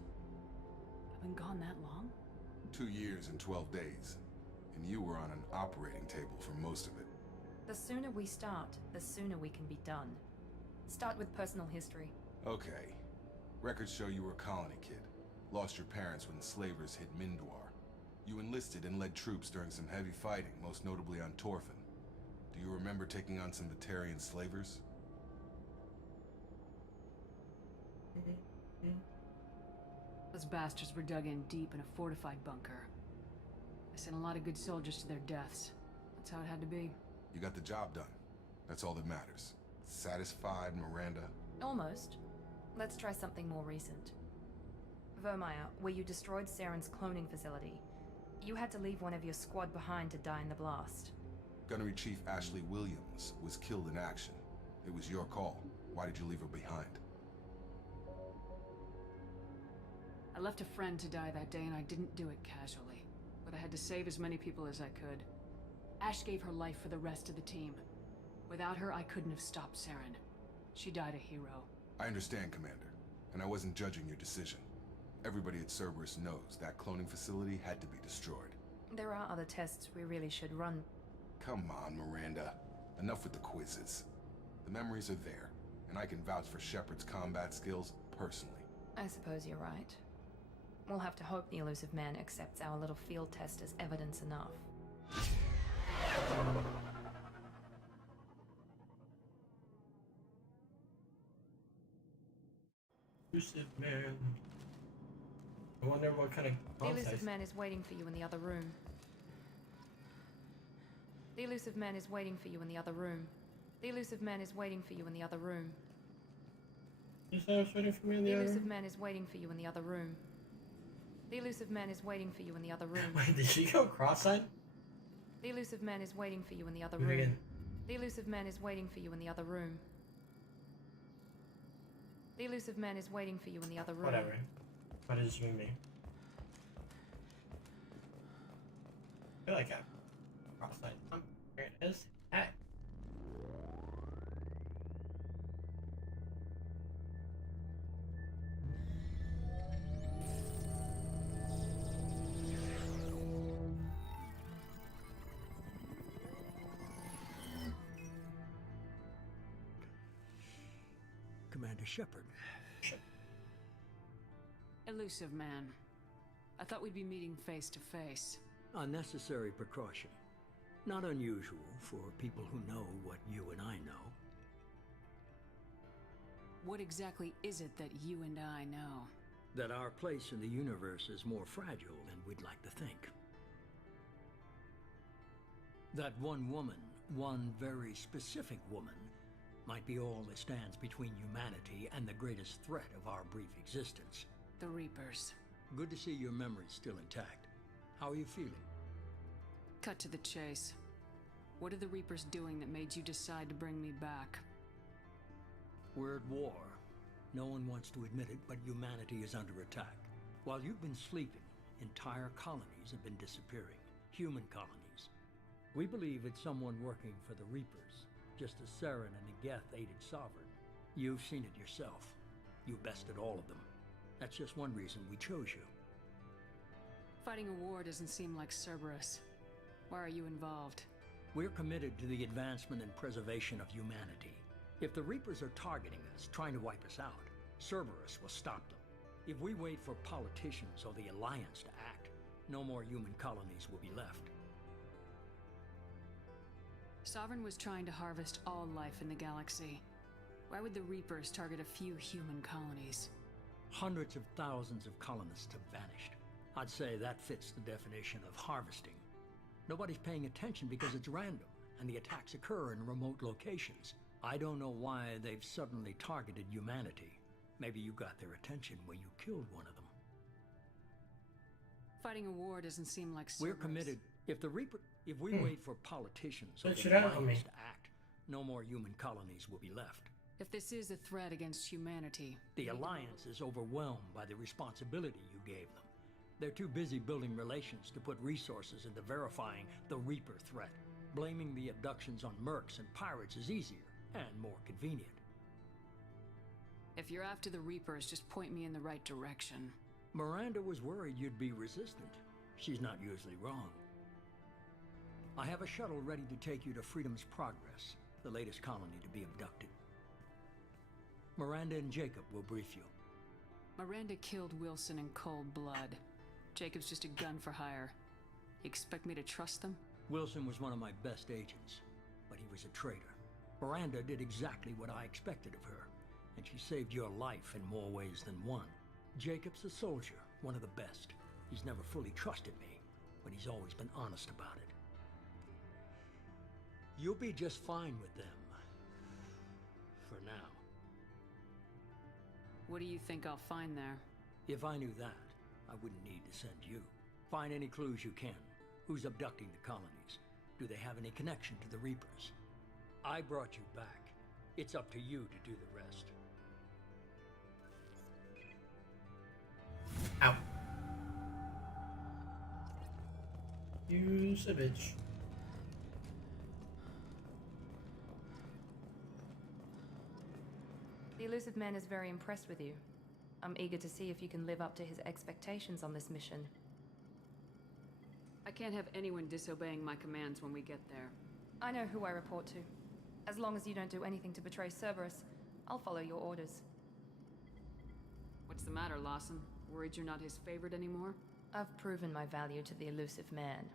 I've been gone that long? 2 years and 12 days. And you were on an operating table for most of it. The sooner we start, the sooner we can be done. Start with personal history. Okay. Records show you were a colony kid. Lost your parents when the slavers hit Mindwar. You enlisted and led troops during some heavy fighting, most notably on Torfin. Do you remember taking on some Batarian slavers? Those bastards were dug in deep in a fortified bunker. I sent a lot of good soldiers to their deaths. That's how it had to be. You got the job done. That's all that matters. Satisfied, Miranda? Almost. Let's try something more recent. Vermeer, where you destroyed Saren's cloning facility. You had to leave one of your squad behind to die in the blast. Gunnery Chief Ashley Williams was killed in action. It was your call. Why did you leave her behind? I left a friend to die that day and I didn't do it casually. But I had to save as many people as I could. Ash gave her life for the rest of the team. Without her, I couldn't have stopped Saren. She died a hero. I understand, Commander. And I wasn't judging your decision. Everybody at Cerberus knows that cloning facility had to be destroyed. There are other tests we really should run. Come on, Miranda. Enough with the quizzes. The memories are there, and I can vouch for Shepard's combat skills personally. I suppose you're right. We'll have to hope the elusive man accepts our little field test as evidence enough. Elusive man. I wonder what kind of The context. elusive man is waiting for you in the other room. The elusive man is waiting for you in the other room. The elusive man is waiting for you in the other room. You said I was waiting for me in the The other elusive room? man is waiting for you in the other room. The elusive man is waiting for you in the other room. Wait, did she go cross-eyed? The elusive man is waiting for you in the other Do it room. again. The elusive man is waiting for you in the other room. The elusive man is waiting for you in the other room. Whatever. What is with me? I feel like I'm cross-eyed. Here it is. Hey. Commander Shepard. Elusive man. I thought we'd be meeting face to face. Unnecessary precaution. Not unusual for people who know what you and I know. What exactly is it that you and I know? That our place in the universe is more fragile than we'd like to think. That one woman, one very specific woman, might be all that stands between humanity and the greatest threat of our brief existence. The Reapers. Good to see your memory's still intact. How are you feeling? Cut to the chase. What are the Reapers doing that made you decide to bring me back? We're at war. No one wants to admit it, but humanity is under attack. While you've been sleeping, entire colonies have been disappearing. Human colonies. We believe it's someone working for the Reapers, just as Saren and Negeth aided Sovereign. You've seen it yourself. You bested all of them. That's just one reason we chose you. Fighting a war doesn't seem like Cerberus. Why are you involved? We're committed to the advancement and preservation of humanity. If the Reapers are targeting us, trying to wipe us out, Cerberus will stop them. If we wait for politicians or the Alliance to act, no more human colonies will be left. Sovereign was trying to harvest all life in the galaxy. Why would the Reapers target a few human colonies? Hundreds of thousands of colonists have vanished. I'd say that fits the definition of harvesting. Nobody's paying attention because it's random, and the attacks occur in remote locations. I don't know why they've suddenly targeted humanity. Maybe you got their attention when you killed one of them. Fighting a war doesn't seem like We're Cerberus. committed. If we wait for politicians or Switch the it out on Alliance me. to act, no more human colonies will be left. If this is a threat against humanity, The Alliance is overwhelmed by the responsibility you gave them. They're too busy building relations to put resources into verifying the Reaper threat. Blaming the abductions on mercs and pirates is easier and more convenient. if you're after the Reapers, just point me in the right direction. Miranda was worried you'd be resistant. She's not usually wrong. I have a shuttle ready to take you to Freedom's Progress, the latest colony to be abducted. Miranda and Jacob will brief you. Miranda killed Wilson in cold blood. Jacob's just a gun for hire. You expect me to trust them? Wilson was one of my best agents, but he was a traitor. Miranda did exactly what I expected of her, and she saved your life in more ways than one. Jacob's a soldier, one of the best. He's never fully trusted me, but he's always been honest about it. You'll be just fine with them. For now. What do you think I'll find there? If I knew that, I wouldn't need to send you. Find any clues you can. Who's abducting the colonies? Do they have any connection to the Reapers? I brought you back. It's up to you to do the rest. Ow. You savage. The Elusive Man is very impressed with you. I'm eager to see if you can live up to his expectations on this mission. I can't have anyone disobeying my commands when we get there. I know who I report to. As long as you don't do anything to betray Cerberus, I'll follow your orders. What's the matter, Lawson? Worried you're not his favorite anymore? I've proven my value to the Elusive Man.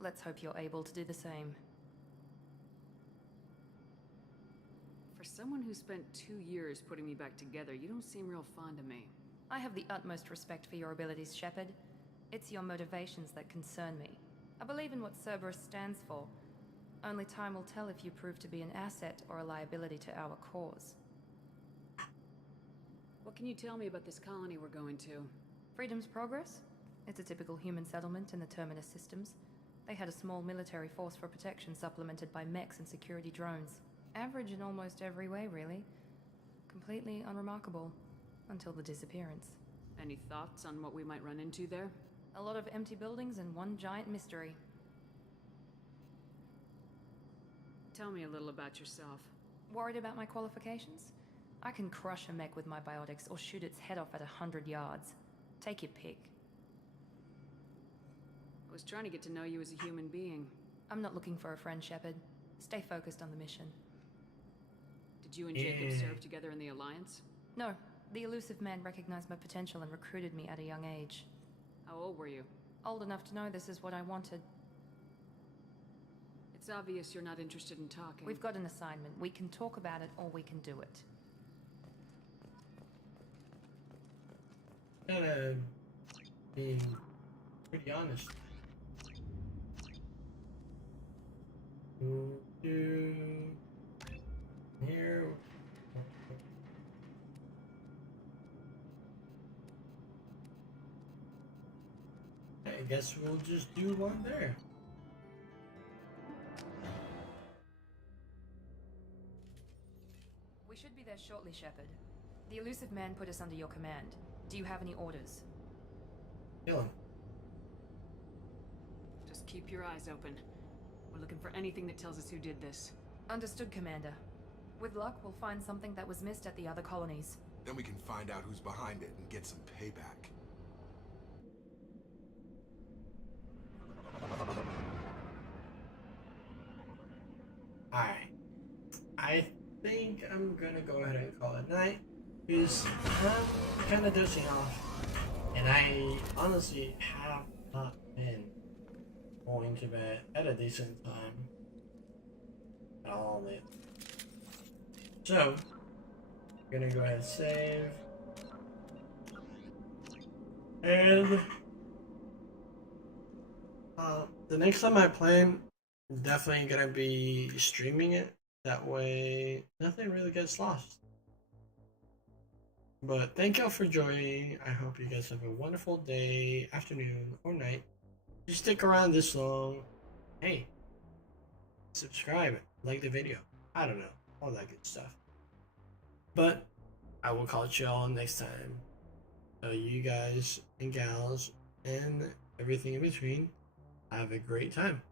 Let's hope you're able to do the same. For someone who spent 2 years putting me back together, you don't seem real fond of me. I have the utmost respect for your abilities, Shepard. It's your motivations that concern me. I believe in what Cerberus stands for. Only time will tell if you prove to be an asset or a liability to our cause. What can you tell me about this colony we're going to? Freedom's Progress? It's a typical human settlement in the Terminus systems. They had a small military force for protection supplemented by mechs and security drones. Average in almost every way, really. Completely unremarkable. Until the disappearance. Any thoughts on what we might run into there? A lot of empty buildings and one giant mystery. Tell me a little about yourself. Worried about my qualifications? I can crush a mech with my biotics or shoot its head off at 100 yards. Take your pick. I was trying to get to know you as a human being. I'm not looking for a friend, Shepard. Stay focused on the mission. Did you and Jacob serve together in the Alliance? No, the Elusive Man recognized my potential and recruited me at a young age. How old were you? Old enough to know this is what I wanted. It's obvious you're not interested in talking. We've got an assignment. We can talk about it or we can do it. Kinda being pretty honest. Here. I guess we'll just do one there. We should be there shortly, Shepard. The Elusive Man put us under your command. Do you have any orders? Kill him. Just keep your eyes open. We're looking for anything that tells us who did this. Understood, Commander. With luck, we'll find something that was missed at the other colonies. Then we can find out who's behind it and get some payback. Alright. I think I'm gonna go ahead and call it night. Because I'm kinda dozing off. And I honestly have not been going to bed at a decent time at all lately. So, I'm gonna go ahead and save. And the next time I play, I'm definitely gonna be streaming it. That way, nothing really gets lost. But thank y'all for joining. I hope you guys have a wonderful day, afternoon, or night. If you stick around this long, hey, subscribe, like the video. I don't know, all that good stuff. But I will catch y'all next time. So you guys and gals and everything in between, have a great time.